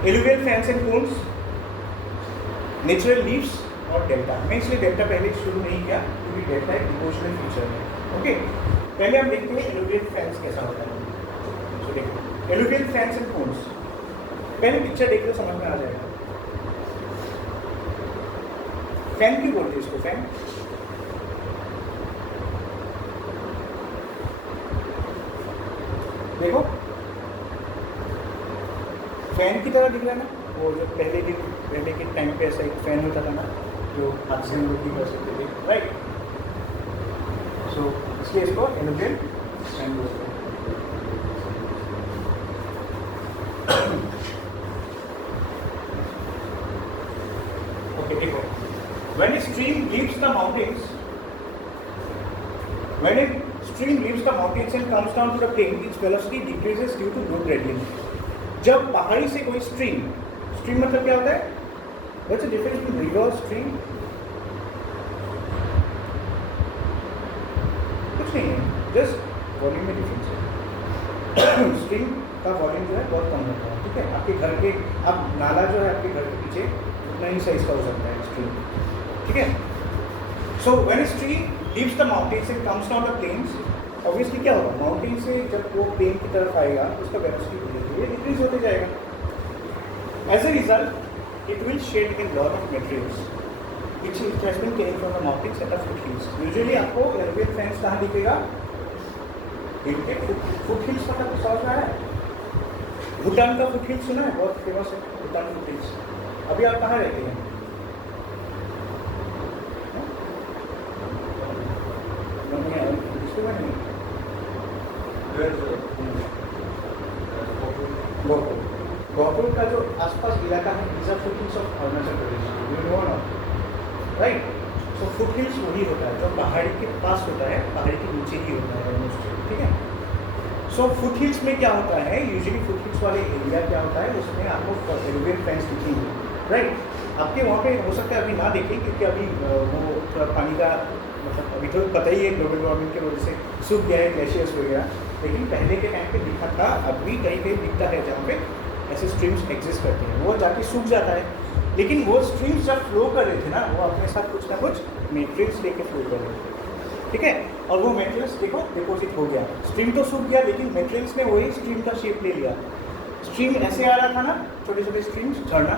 Alluvial fans and cones, natural levees और डेल्टा। मैं इसलिए डेल्टा पहले शुरू नहीं किया क्योंकि डेल्टा एक डिपोजिशनल फीचर है, ओके। पहले हम देखते हैं एलुवियल फैंस कैसा होता है। तो देखो एलुवियल फैंस एंड कोन्स, पहले पिक्चर देख लो समझ में आ जाएगा। फैन क्यों बोलते हैं इसको, फैन, देखो फैन की तरह दिख रहा है ना, वो जो पहले के टाइम पे ऐसा एक फैन होता था ना, जो हाथ से हम लोग भी कर सकते थे, राइट। सो इसलिए इसको एलुवियल फैन बोलते हैं। ओके देखो, when a stream leaves the mountains and comes down to the plain, its velocity decreases due to low gradient. जब पहाड़ी से कोई स्ट्रीम मतलब क्या होता है, what's the difference between river और stream? कुछ नहीं है, जस्ट वॉल्यूम में डिफरेंस है। स्ट्रीम का वॉल्यूम जो है बहुत कम होता है, ठीक है। आपके घर के, आप नाला जो है आपके घर के पीछे उतना ही साइज का हो सकता है स्ट्रीम, ठीक है। So when a stream leaves the mountains and comes down the plains, obviously क्या होगा, माउंटेन से जब वो प्लेन की तरफ आएगा उसका वेलोसिटी धीरे धीरे डिक्रीज होते जाएगा। As a result it will shed in lot of materials which it has been coming from the mountains and the foothills. Usually आपको एलुवियल फैंस कहाँ दिखेगा, हिल के फुट हिल्स का कुछ समझ में आया है? भूटान का फुट हिल्स सुना है, बहुत फेमस है भूटान फुट हिल्स। अभी आप कहाँ रहते हैं, गौपुर का जो आसपास इलाका है, these are foothills of Arunachal Pradesh, you know ना, राइट। सो फुटहिल्स वही होता है जो पहाड़ी के पास होता है, पहाड़ी के नीचे ही होता है ऑलमोस्ट, ठीक है। सो फुट हिल्स में क्या होता है, यूजुअली फुट हिल्स वाले एरिया क्या होता है, उसमें आपको एलुवियल फेंस दिखेंगे, राइट। आपके वहाँ पे हो सकता है अभी ना देखें, क्योंकि अभी वो थोड़ा पानी का मतलब अभी तो पता ही है ग्लोबल वार्मिंग की वजह से सूख गया है ग्लेशियर्स वगैरह, लेकिन पहले के टाइम पे दिखा था, अभी कहीं कहीं दिखता है जहाँ पे ऐसे स्ट्रीम्स एग्जिस्ट करते हैं, वो जाके सूख जाता है। लेकिन वो स्ट्रीम्स जब फ्लो कर रहे थे ना, वो अपने साथ कुछ ना कुछ मेटेरियल्स लेके फ्लो कर रहे थे, ठीक है। और वो मेटेरियल्स देखो डिपोजिट हो गया, स्ट्रीम तो सूख गया लेकिन मेटेरियल्स ने वही स्ट्रीम का शेप ले लिया। स्ट्रीम ऐसे आ रहा था ना, छोटे छोटे स्ट्रीम्स झरना,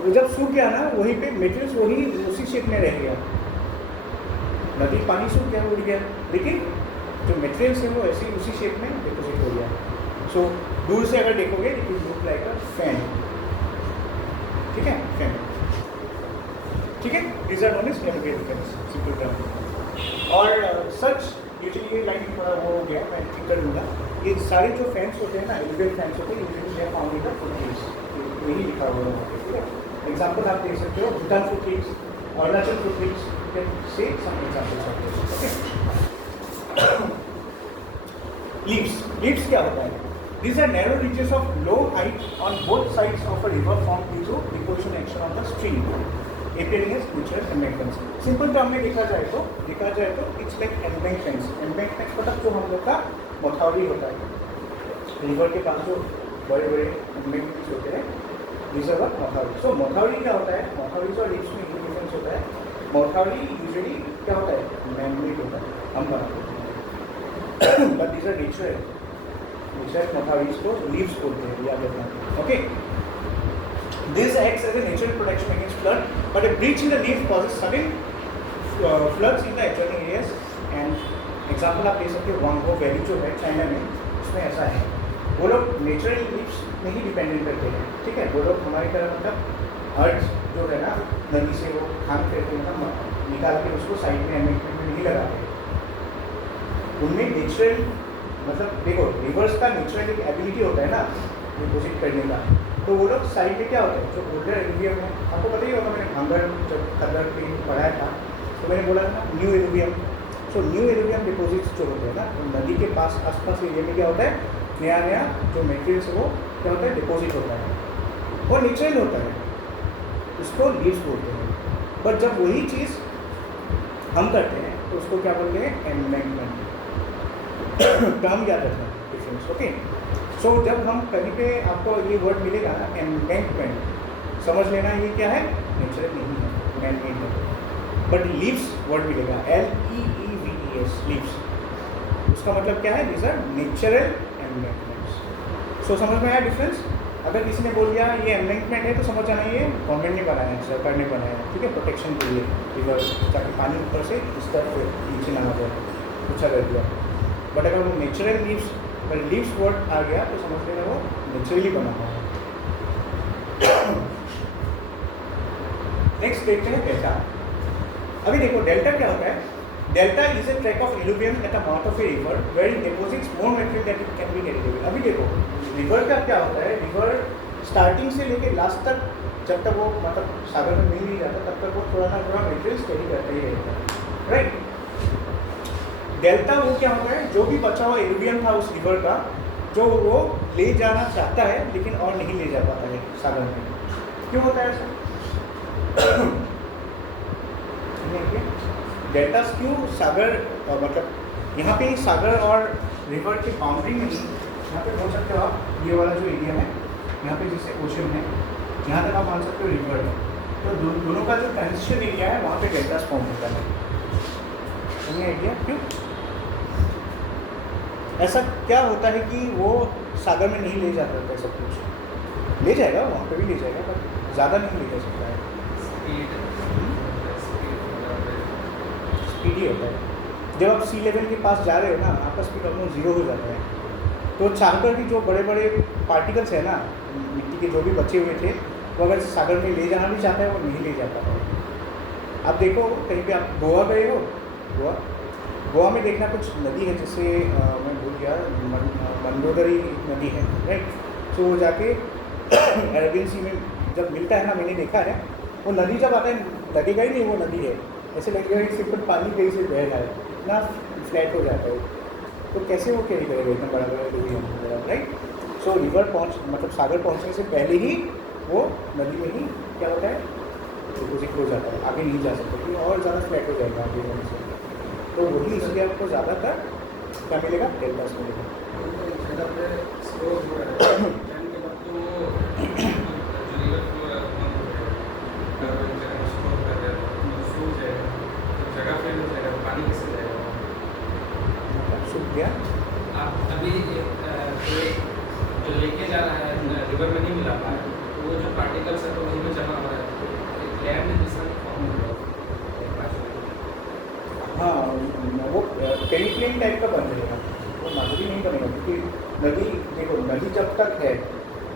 वो जब सूख गया ना, वहीं पे मेटेरियल्स वही उसी शेप में रह गया। नदी पानी सूख गया, उड़ गया, लेकिन जो मेटेरियल्स है वो ऐसे ही उसी शेप में डिपोजिट हो गया। सो दूर से अगर देखोगे it will look like a fan, ठीक है, फैन, ठीक है। This are known as alluvial fans, simple term. और सच यूजुअली ये लाइन थोड़ा वो हो गया, मैं ठीक कर दूँगा। ये सारे जो फैंस होते हैं ना, एलुवियल फैंस होते हैं, usually they are found in the foothills, यही लिखा हुआ है वहाँ पे, ठीक है। एग्जाम्पल आप देख सकते हो, Bhutan foothills, Arunachal foothills, you can see some examples of this, okay. Levees क्या होता है? These are narrow ridges of low height on both sides of a river formed due to deposition action of the stream, appearing as natural embankments. Simple term में देखा जाए तो it's like embankments. Embankments मतलब जो हम लोग का मथौरी होता है, रिवर के पास जो बड़े बड़े एम्बैंकमेंट्स होते हैं, these are what मथौरी। सो मथौरी क्या होता है? मथौरी और लीव्स में ये डिफरेंस होता है। मथौरी यूजुअली क्या होता है? मैन-मेड होता है, हम बनाते हैं, बट these are natural। मथौरीज को लीव्स बोलते हैं, याद रखना, okay. This acts as a natural protection against flood, but a breach in the leaf causes sudden floods in the adjoining areas. And example आप ले सकते हो, वांगो वैली जो है चाइना में, उसमें ऐसा है, वो लोग नेचुरल लीव्स में ही डिपेंडेंट करते हैं, ठीक है। वो लोग हमारी तरह मतलब अर्थ जो है ना, नदी से वो खान करके मतलब निकाल के उसको साइड में एम्बैंकमेंट में नहीं लगाते। उनमें नेचुरल मतलब देखो, रिवर्स का नेचुरल एक एबिलिटी होता है ना डिपोजिट करने का, तो वो लोग साइड में क्या होता है, जो ओल्डर एलुवियम है, आपको पता ही होगा, मैंने भांगर जब खदर पे पढ़ाया था तो मैंने बोला था new alluvium. So new alluvium deposits जो होते हैं ना, नदी के पास आसपास एरिया में क्या होता है, नया नया जो मेटेरियल्स है वो क्या होता है, डिपोजिट होता है, वो नेचुरल होता है, उसको लीव्स बोलते हैं। बट जब वही चीज़ हम करते हैं तो उसको क्या बोलते हैं, एम्बैंकमेंट। टर्म याद रखना डिफरेंस, ओके। सो जब हम कहीं पे आपको ये वर्ड मिलेगा ना एम्बैंकमेंट, समझ लेना ये क्या है, नेचुरल नहीं है, मैन मेड है। बट लीव्स वर्ड मिलेगा, LEEVES, लीव्स, उसका मतलब क्या है, दिस आर नेचुरल एम्बैंकमेंट्स। सो समझ में आया डिफरेंस? अगर किसी ने बोल दिया ये एम्बैंकमेंट है तो समझ जाना ये गवर्नमेंट ने बनाया है, सरकार ने बनाया है, ठीक है, प्रोटेक्शन के लिए रिवर, ताकि पानी ऊपर से इस तरफ नीचे ना आ जाए, अच्छा कर दिया। बट अगर वो नेचुरल लीव्स, अगर लीव्स वर्ड आ गया तो समझ लेना वो नेचुरली बना हुआ है। नेक्स्ट देखते हैं डेल्टा। अभी देखो डेल्टा क्या होता है। Delta is a track of alluvium at a mouth of a river where it deposits more material that it can be carried away. अभी देखो रिवर का क्या होता है, रिवर स्टार्टिंग से लेके लास्ट तक, जब तक वो मतलब सागर में मिल नहीं जाता तब तक वो थोड़ा ना थोड़ा मटेरियल कैरी करता ही रहता है, राइट। डेल्टा वो क्या होता है, जो भी बचा हुआ एलुवियम था उस रिवर का, जो वो ले जाना चाहता है लेकिन और नहीं ले जा पाता है सागर में। क्यों होता है ऐसा? डेल्टास क्यों सागर मतलब यहाँ पे सागर और रिवर के बाउंड्री में ही, यहाँ पे बोल सकते हो आप, ये वाला जो एरिया है यहाँ पे जैसे ओशन है, यहाँ तक आप मान सकते हो रिवर है, तो दोनों का जो ट्रांजिशन एरिया है वहाँ पे डेल्टास फॉर्म होता है। समझे आइडिया क्यों? ऐसा क्या होता है कि वो सागर में नहीं ले जा सकता है, सब कुछ ले जाएगा, वहाँ पे भी ले जाएगा, पर ज़्यादा नहीं ले जा सकता है। स्पीडी होता है। जब आप सी लेवल के पास जा रहे हो ना, आपका स्पीड ऑलमोस्ट 0 हो जाता है, तो चाहकर भी जो बड़े बड़े पार्टिकल्स है ना, मिट्टी के जो भी बचे हुए थे, वो अगर सागर में ले जाना भी चाहता है वो नहीं ले जा पाता है। आप देखो कहीं पे आप गोवा गए हो, गोवा में देखना कुछ नदी है, जैसे मैं भूल गया, मंदोदरी नदी है, राइट। तो वो जाके अरेबियन सी में जब मिलता है ना, मैंने देखा है, वो नदी जब आता है लगेगा ही नहीं वो नदी है, ऐसे लगेगा कि सिर्फ पानी कहीं से बह रहा है, इतना फ्लैट हो जाता है। तो कैसे वो कैरी करेगा इतना बड़ा बड़ा वगैरह, राइट। सो रिवर मतलब सागर पहुँचने से पहले ही वो नदी में ही क्या होता है, डिपोजिट हो जाता है, आगे नहीं जा सकते क्योंकि और ज़्यादा फ्लैट हो जाएगा आगे जाने से। तो वही इसलिए आपको ज़्यादातर क्या मिलेगा, डेल्टास मिलेगा। सूख गया, आप अभी जो लेके जा रहा है रिवर में नहीं मिला पाया, तो वो जो पार्टिकल्स है तो वहीं में जमा हो रहा है, तो लैब में दूसरा फॉर्म होगा। हाँ वो पेरिप्लेन टाइप का बन जाएगा, वो नदी नहीं बनेगा क्योंकि नदी, देखो नदी जब तक है,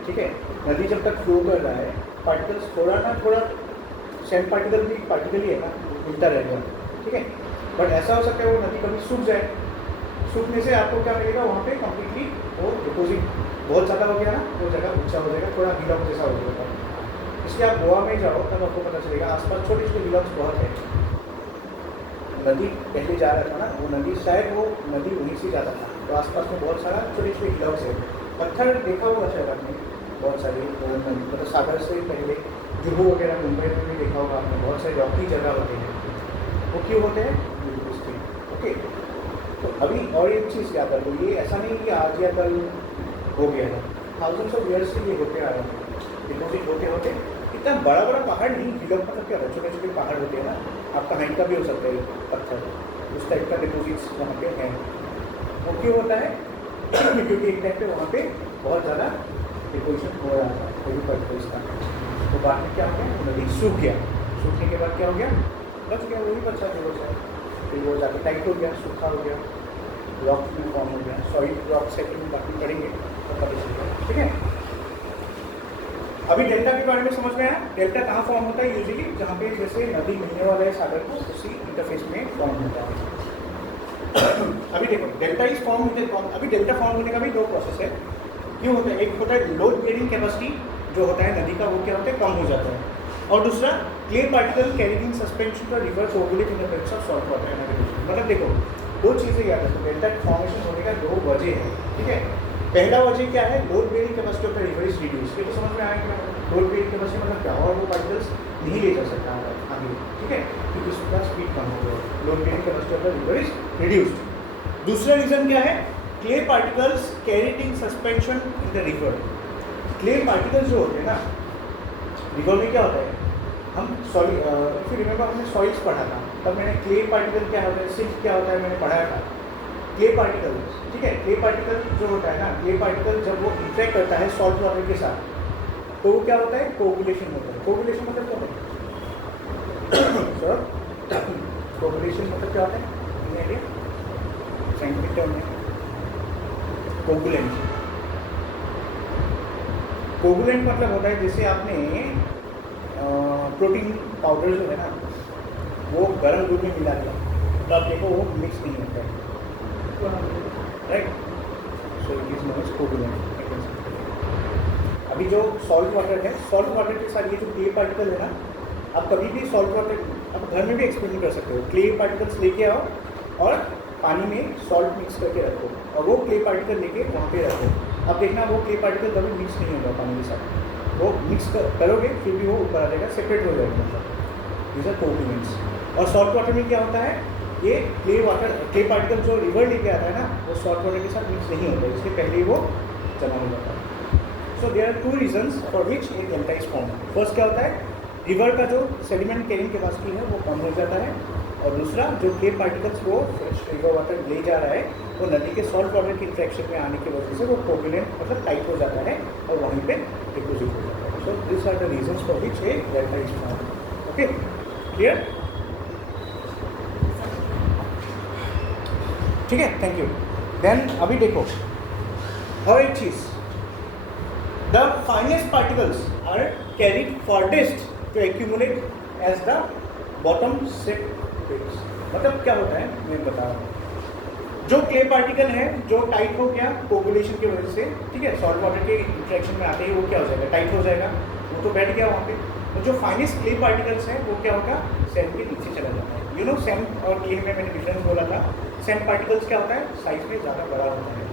ठीक है, नदी जब तक फ्लो कर रहा है, पार्टिकल्स थोड़ा ना थोड़ा, सैंड पार्टिकल भी पार्टिकल ही है ना, मिलता रहेगा, ठीक है। बट ऐसा हो सकता है वो नदी कभी सूख जाए, सूखने से आपको क्या मिलेगा वहाँ पे कम्प्लीटली वो डिपोजिट बहुत ज़्यादा हो गया ना, वो जगह ऊँचा हो जाएगा, थोड़ा हिलॉक जैसा हो जाएगा। इसलिए आप गोवा में जाओ तब आपको पता चलेगा आसपास छोटे छोटे हिलॉक्स बहुत है। नदी पहले जा रहा था ना, वो नदी शायद वो नदी वहीं से जाता था, तो आसपास में बहुत सारा छोटे छोटे हिलॉक्स है, पत्थर देखा हुआ शायद आपने बहुत सारे, मतलब सागर से पहले जुहू वगैरह मुंबई में भी देखा होगा आपने, बहुत सारे रॉकी जगह होते हैं। वो क्यों होते हैं, ओके। तो अभी और एक चीज़ याद रखो, ये ऐसा नहीं कि आज या कल हो गया है, थाउजेंड्स ऑफ ईयर्स से ये होते आ रहे हैं, डिपोजिट होते होते इतना बड़ा बड़ा पहाड़ नहीं, हिलॉक मतलब क्या होता है, छोटे छोटे पहाड़ होते हैं ना, आपका हाइट का भी हो सकता है पत्थर, उस टाइप का डिपोजिट्स वहाँ पे हैं। वो क्यों होता है, क्योंकि एक टाइप पे वहाँ पे बहुत ज़्यादा डिपोजिशन हो रहा था हेवी पार्टिकल्स का, तो बाद में क्या हो गया, नदी सूख गया, सूखने के बाद क्या हो गया, बच गया, वही बचा जो बचा, फिर वो जाके टाइट हो गया, सूखा हो गया, रॉक में फॉर्म हो गया, सॉइल रॉक सेटिंग बाकी पढ़ेंगे तो पता चलेगा, ठीक है। अभी डेल्टा के बारे में समझ में आया, डेल्टा कहाँ फॉर्म होता है यूजुअली, जहाँ पे जैसे नदी मिलने वाला है सागर को, उसी इंटरफेस में फॉर्म होता है। अभी देखो डेल्टा इज फॉर्म होते, अभी डेल्टा फॉर्म होने का भी दो प्रोसेस है, क्यों होता है, एक होता है लोड बेयरिंग कैपेसिटी जो होता है नदी का, वो क्या होता है, कम हो जाता है, और दूसरा clay particle carried in suspension का river coagulate in the presence of salt water analysis. मतलब देखो दो चीज़ें याद रखो, डेल्टा फॉर्मेशन होने का दो वजह है, ठीक है। पहला वजह क्या है, load bearing capacity of the river is reduce, ये तो समझ में आएगा, लोड बेयरिंग कैपेसिटी मतलब क्या, और वो पार्टिकल्स नहीं ले जा सकता आगे, ठीक है, क्योंकि उसका स्पीड कम हो गया, load bearing capacity of the river is reduced. दूसरा रीजन क्या है, clay particles carried in suspension in the river. Clay particles जो होते हैं ना रिवर में, क्या होता है, हम सॉरी इफ यू रिमेंबर हमने सॉइल्स पढ़ा था, तब मैंने क्ले पार्टिकल क्या होता है, सिल्ट क्या होता है मैंने पढ़ाया था, क्ले पार्टिकल, ठीक है। क्ले पार्टिकल जो होता है ना, क्ले पार्टिकल जब वो इंटरेक्ट करता है सॉल्ट वाटर के साथ, तो वो क्या होता है, कोगुलेशन होता है। कोगुलेशन मतलब क्या होता है सर, कोगुलेशन मतलब क्या होता है, साइंटिफिक टर्म है कोगुलेंट। कोगुलेंट मतलब होता है जैसे आपने प्रोटीन पाउडर जो है ना, वो गर्म दूध में मिला दिया, तो आप देखो वो मिक्स नहीं होता है, right, so it is known as coagulant. अभी जो सॉल्ट वाटर है, सॉल्ट वाटर के साथ ये जो क्ले पार्टिकल है ना, आप कभी भी सॉल्ट वाटर आप घर में भी एक्सपेरिमेंट कर सकते हो, क्ले पार्टिकल्स लेके आओ और पानी में सॉल्ट मिक्स करके रखो, और वो क्ले पार्टिकल लेके वहाँ पे रखो, अब देखना वो क्ले पार्टिकल कभी मिक्स नहीं होगा पानी के साथ, वो मिक्स करोगे फिर भी वो ऊपर आ जाएगा, सेपरेट हो जाएगा, मतलब दीज आर कोगुलेंट्स। और सॉल्ट वाटर में क्या होता है, ये क्ले क्ले पार्टिकल जो रिवर लेके आता है ना, वो सॉल्ट वाटर के साथ मिक्स नहीं होता, इसके पहले ही वो जमा हो जाता है। So there are two reasons for which a delta is form. First क्या होता है, रिवर का जो सेडिमेंट कैरिंग कैपेसिटी है वो कम हो जाता है, और दूसरा जो क्ले पार्टिकल्स वो फ्रेश रिवर वाटर ले जा रहा है, वो नदी के सॉल्ट वाटर के इंट्रैक्शन में आने की वजह से वो कोगुलेंट मतलब टाइट हो जाता है और वहीं पे डिपोजिट हो जाता है। So this are the reasons for which a delta is form. Okay, clear, ठीक है, थैंक यू। देन अभी देखो और एक चीज़, the finest particles are carried farthest to accumulate as the bottom set waves. मतलब क्या होता है मैं बता रहा हूँ, जो क्ले पार्टिकल है जो टाइट हो गया कोगुलेशन की वजह से, ठीक है, सॉल्ट वाटर के इंट्रैक्शन में आते ही वो क्या हो जाएगा, टाइट हो जाएगा, वो तो बैठ गया वहाँ पे, और जो फाइनेस्ट क्ले पार्टिकल्स हैं वो क्या होगा, सैंड के नीचे चला जाता है। यू नो सैंड और क्ले में मैंने डिफरेंस बोला था। सैंड पार्टिकल्स क्या होता है, साइज में ज़्यादा बड़ा होता है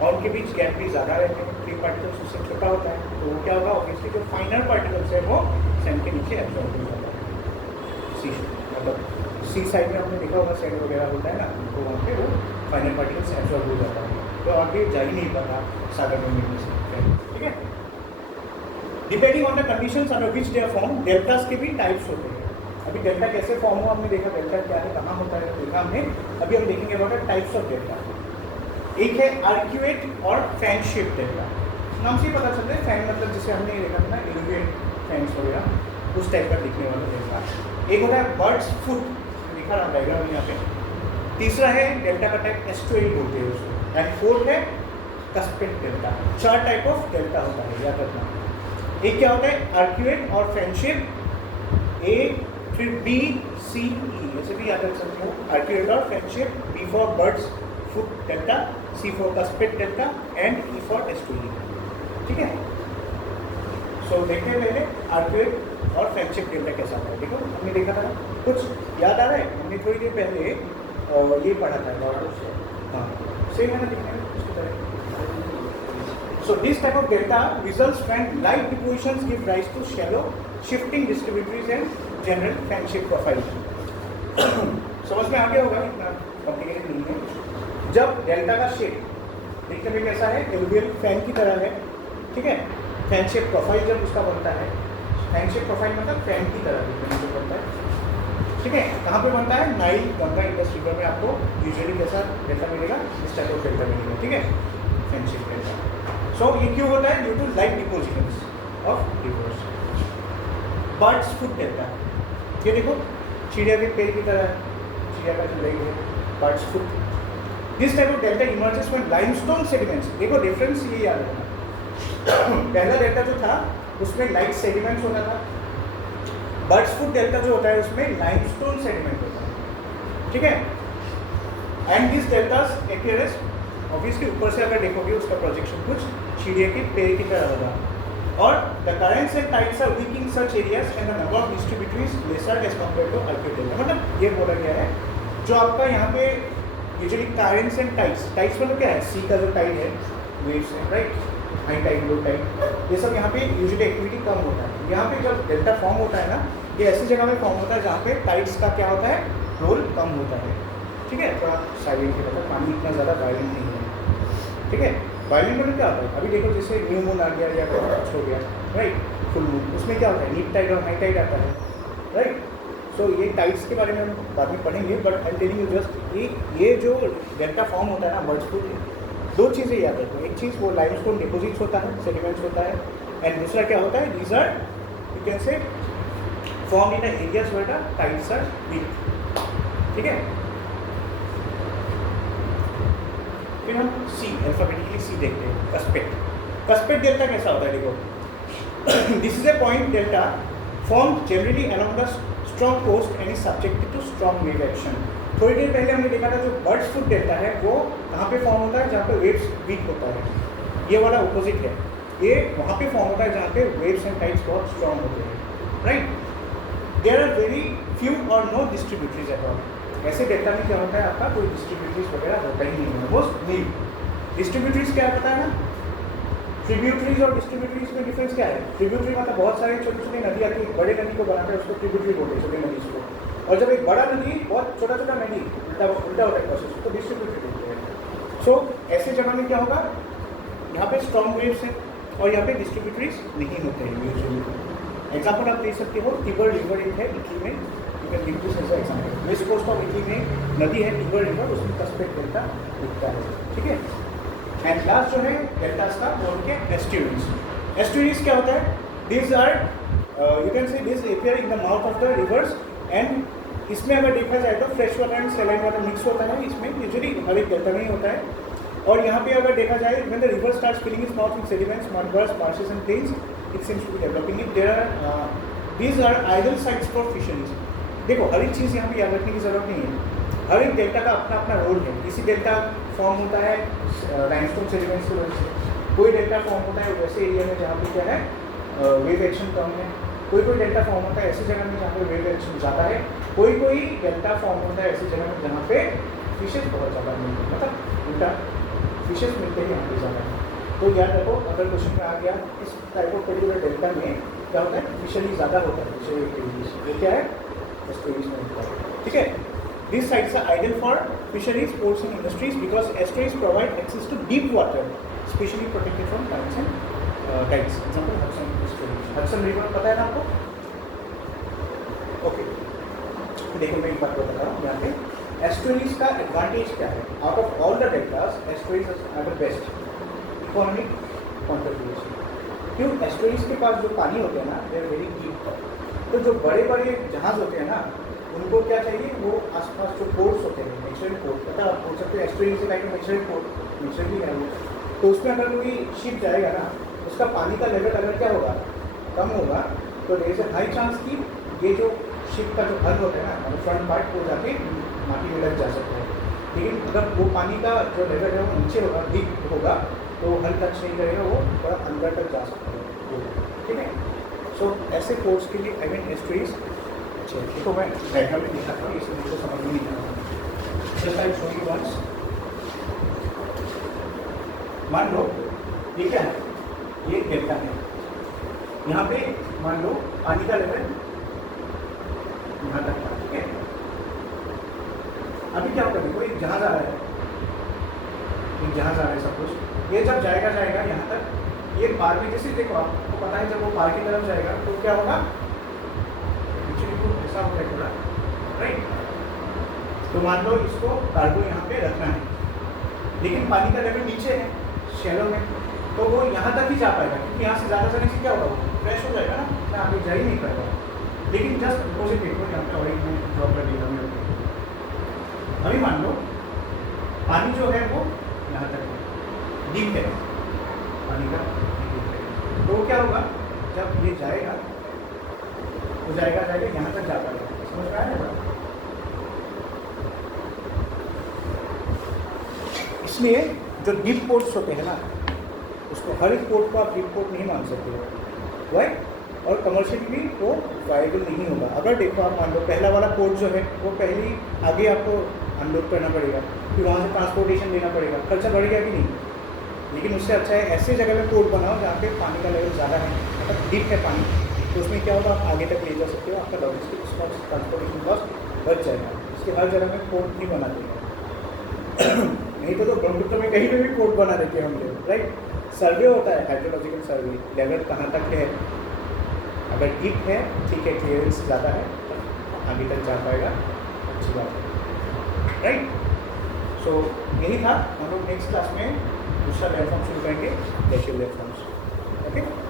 और उनके बीच गैप भी ज़्यादा रहते हैं। क्ले पार्टिकल्स उससे छोटा होता है, तो वो क्या होगा, ऑब्वियसली जो फाइनर पार्टिकल्स है वो सैंड के नीचे एब्जॉर्ब हो जाता है। सी मतलब सी साइड में आपने देखा होगा सैंड वगैरह होता है ना, तो वहाँ पे वो फाइनर पार्टिकल्स एब्जॉर्ब हो जाता है, तो आगे जा ही नहीं पाता सागर में मिलने से। ठीक है, depending on the conditions under which they are form, deltas के भी टाइप्स होते हैं। अभी डेल्टा कैसे फॉर्म हुआ हमने देखा, डेल्टा क्या है, कहाँ होता है देखा हमने। अभी हम देखेंगे अबाउट टाइप्स ऑफ डेल्टा। एक है आर्क्यूएट और फैन शेप डेल्टा। नाम से ही पता चलता है, फैन मतलब जिसे हमने देखा था ना, एलिवेट फैंस वगैरह, उस टाइप का दिखने वाला डेल्टा। एक होता है बर्ड्स फुट, दिखा रहा डायग्राम यहाँ पे। तीसरा है डेल्टा का टाइप एस्टुअरी बोलते हैं उसको, एंड फोर्थ है cuspid delta. 4 type of delta होता है, याद रखना। एक क्या होता है आर्क्यूएट और फैनशिप, ए फिर बी सी ई, ऐसे भी याद रख सकते हो, आर्क्यूएट और fan shape. B for bird's foot delta, C for cuspate delta and E for estuary. ठीक है, सो देखते हैं पहले आर्क्यूएट और फैनशिप डेल्टा कैसा होता है। देखो हमने देखा था ना, कुछ याद आ रहा है, हमने थोड़ी देर पहले ये पढ़ा था। हाँ सेम है ना दिखने में उसकी तरह। So this type of delta results when light depositions give rise to shallow shifting distributaries and general fan shape profile. समझ में आ गया होगा, इतना कॉम्प्लिकेटेड नहीं है। जब डेल्टा का शेप देखने में कैसा है, एलुवियल फैन की तरह है, ठीक है। फैन शेप प्रोफाइल जब उसका बनता है, फैन शेप प्रोफाइल मतलब फैन की तरह दिखने में बनता है, ठीक है। कहाँ पे बनता है, नाइल गंगा इंडस रिवर में आपको यूजुअली कैसा डेल्टा मिलेगा, इस टाइप ऑफ डेल्टा मिलेगा, ठीक है, फैन शेप डेल्टा। सो ये क्यों होता है, due to light depositions of rivers. Birds foot delta, ये देखो चिड़िया के पेड़ की तरह है, चिड़िया का जो लेग है, birds foot. This type of delta emerges when limestone sediments, देखो डिफरेंस ये याद रखना। पहला डेल्टा जो था उसमें लाइट सेडिमेंट्स होता था, बर्ड्स फुट डेल्टा जो होता है उसमें लाइमस्टोन सेडिमेंट होता है, ठीक है। And this deltas appearance obviously ऊपर से अगर देखोगे उसका प्रोजेक्शन कुछ चिड़िया के पेड़ की तरह होगा। और the currents and tides are weak in such areas and the number of distributaries lesser as compare to arcuate delta. मतलब ये बोला गया है जो आपका यहाँ पे usually currents and tides, tides मतलब क्या है, सी का जो टाइड है, वेव्स है, right, high tide low tide, ये सब यहाँ पे यूजुअली एक्टिविटी कम होता है। यहाँ पे जब डेल्टा फॉर्म होता है ना, ये ऐसी जगह में फॉर्म होता है जहाँ पे टाइड्स का क्या होता है, रोल कम होता है, ठीक है। थोड़ा साइलेंट है, मतलब पानी इतना ज़्यादा वायलेंट नहीं है, ठीक है। वायलेंट में क्या होता है, अभी देखो जैसे न्यू मून आ गया या कुछ हो गया, राइट, फुल मून, उसमें क्या होता है, नीप टाइड और हाई टाइड आता है, राइट। सो ये टाइड्स के बारे में हम बाद में पढ़ेंगे, but I am telling you just ये जो डेल्टा फॉर्म होता है ना बर्ड्स फुट, दो चीज़ें याद रखो। एक चीज़ वो लाइमस्टोन डिपोजिट्स होता है, सेडिमेंट्स होता है, एंड दूसरा क्या होता है, these are you can say form in the areas where the tides are weak, ठीक है। फिर हम सी, अल्फाबेटिकली सी देखते हैं, कस्पेट। कस्पेट डेल्टा कैसा होता है, देखो this is a point delta form generally along the strong coast and is subjected to strong wave action. थोड़ी देर पहले हमने देखा था जो बर्ड्स फुट डेल्टा है वो कहाँ पे फॉर्म होता है, जहाँ पे वेव्स वीक होता है, ये वाला अपोजिट है, ये वहाँ पे फॉर्म होता है जहाँ पे वेव्स एंड टाइड्स बहुत स्ट्रॉन्ग होते हैं, right. There are very few और नो डिस्ट्रीब्यूटरीज एट ऑल। ऐसे डेल्टा में क्या होता है, आपका कोई डिस्ट्रीब्यूटरीज वगैरह होता ही नहीं है, वो नील। डिस्ट्रीब्यूटरीज क्या पता है ना, ट्रिब्यूटरीज और डिस्ट्रीब्यूटरीज में डिफरेंस क्या है। ट्रिब्यूटरी मतलब बहुत सारे छोटी छोटी नदी आती है, बड़े नदी को बनाते हैं उसको ट्रिब्यूटरी बोलते हैं, छोटी नदी को। और जब एक बड़ा नदी बहुत छोटा छोटा नदी उल्टा उल्टा होता है प्रोसेस, तो डिस्ट्रीब्यूटरी बोलते हैं। सो ऐसे जगह में क्या होगा, यहाँ पे स्ट्रॉन्ग वेव्स है और यहाँ पे डिस्ट्रीब्यूटरीज नहीं होते हैं यूजुअली। एग्जाम्पल आप दे सकते हो, तिबर रिवर एक है इटली में, you can give this as a example. West coast of Italy में नदी है तिबर रिवर, उसमें कस्पेट डेल्टा दिखता है, ठीक है। एंड लास्ट जो है डेल्टास का वो उनके एस्ट्यूरीज। एस्ट्यूरीज क्या होता है, this are you can say this appear in the mouth of the rivers, and इसमें अगर देखा जाए तो fresh water and saline water mix होता है, इसमें यूजुअली हर एक डेल्टा में ही होता है। और यहाँ पे अगर देखा जाए when the river starts filling its mouth with sediments, mud bars, marshes and plains, it seems to be developing it. There are these are ideal sites for fisheries. देखो हर एक चीज़ यहाँ पे याद रखने की जरूरत नहीं है, हर एक डेल्टा का अपना अपना रोल है। किसी डेल्टा फॉर्म होता है लाइमस्टोन सेडिमेंट्स की वजह से, कोई डेल्टा फॉर्म होता है वैसे एरिया में जहाँ पे क्या है वेव एक्शन कम है, कोई कोई डेल्टा फॉर्म होता है ऐसी जगह में जहाँ पे वेव डायरेक्शन ज़्यादा है, कोई कोई डेल्टा फॉर्म होता है ऐसी जगह में जहाँ पे फिशेज बहुत ज़्यादा मिलते हैं, मतलब उल्टा फिशेज मिलते हैं यहाँ पे ज़्यादा है। तो याद रखो, अगर क्वेश्चन में आ गया इस टाइप ऑफ पर्टिकुलर डेल्टा में क्या होता है, फिशरी ज़्यादा होता है, फिशरी ये क्या है, एस्टुअरीज में होता है, ठीक है। These sites are ideal for fisheries, ports and industries because estuaries provide access to deep water, especially protected from currents and tides. Example, Hudson estuary. Hudson river पता है ना आपको? Okay. देखो मैं एक बात बता रहा हूँ यहाँ पे। Estuaries का advantage क्या है? Out of all the deltas, estuaries are the best. Economic contribution. क्यों? Estuaries के पास जो पानी होते हैं ना, they are very deep. तो जो बड़े बड़े जहाज होते हैं ना, उनको क्या चाहिए, वो आसपास जो पोर्ट्स होते हैं, नेचुरल पोर्ट, पता आप बोल सकते हैं एस्टुअरी से लाइक नेचुरल पोर्ट, नेचुरली है वो, तो उसमें अगर कोई शिप जाएगा ना, उसका पानी का लेवल अगर क्या होगा, कम होगा, तो there is a high chance कि ये जो शिप का जो हल होता है ना, मतलब फ्रंट पार्ट को जाके माटी में लग जा सकता है। लेकिन अगर वो पानी का जो लेवल है वो नीचे होगा, डीप होगा, तो हल टच नहीं करेगा, वो थोड़ा अंदर तक जा सकता है, ठीक है। सो ऐसे पोर्ट्स के लिए आई मीन एस्टुअरीज तो मैं डायग्राम में दिखाता हूँ, इसमें मुझको समझ में नहीं आ रहा। Just I show you once, मान लो ये क्या है, ये डेल्टा है, यहाँ पे मान लो पानी का लेवल यहाँ तक था, ठीक है। अभी क्या होगा, देखो एक जहाज आ रहा है, एक जहाज आ रहा है सब कुछ, ये जब जाएगा यहाँ तक, ये पार में जैसे देखो आपको पता है, जब वो पार की तरफ जाएगा तो क्या होगा, ऐसा होता है थोड़ा, राइट। तो मान लो इसको कार्गो यहाँ पे रखना है, लेकिन पानी का लेवल नीचे है, शैलो में, तो वो यहाँ तक ही जा पाएगा, क्योंकि यहाँ से ज़्यादा जाने से क्या होगा, फ्रेश हो जाएगा ना, मैं आगे जा ही नहीं पाएगा। लेकिन जस्ट अपोजिट देखो, यहाँ पे ऑरेंज में ड्रॉप कर दिया हमने। अभी मान लो पानी जो है वो यहाँ तक है, डीप है पानी का, तो क्या होगा, जब ये जाएगा तो जाएगा यहाँ तक जा पाएगा, समझ में आया ना। इसलिए जो डीप पोर्ट्स होते हैं ना, उसको हर एक पोर्ट को आप डीप पोर्ट नहीं मान सकते हो, राइट, और कमर्शियली वो वायबल नहीं होगा। अगर देखो आप मान लो पहला वाला पोर्ट जो है वो पहले आगे आपको अनलोड करना पड़ेगा, फिर वहाँ से ट्रांसपोर्टेशन देना पड़ेगा, खर्चा बढ़ गया कि नहीं। लेकिन उससे अच्छा है ऐसे जगह में पोर्ट बनाओ जहाँ पे पानी का लेवल ज़्यादा है, मतलब डीप है पानी, तो उसमें क्या होगा, आप आगे तक ले जा सकते हो, आपका लॉजिस्टिक्स कॉस्ट, ट्रांसपोर्टेशन कॉस्ट बच जाएगा। इसके हर जगह में पोर्ट नहीं बनाते हैं नहीं तो ब्रह्मपुत्र में कहीं पे भी पोर्ट बना देते हैं हम लोग, राइट। सर्वे होता है, हाइड्रोलॉजिकल सर्वे, लेवल कहाँ तक है, अगर डीप है ठीक है, क्लियरेंस ज़्यादा है, आगे तक जा पाएगा, अच्छी बात है, राइट। सो यही था, हम लोग नेक्स्ट क्लास में दूसरा लैंडफॉर्म शुरू करेंगे, ग्लेशियल लैंडफॉर्म्स, ओके।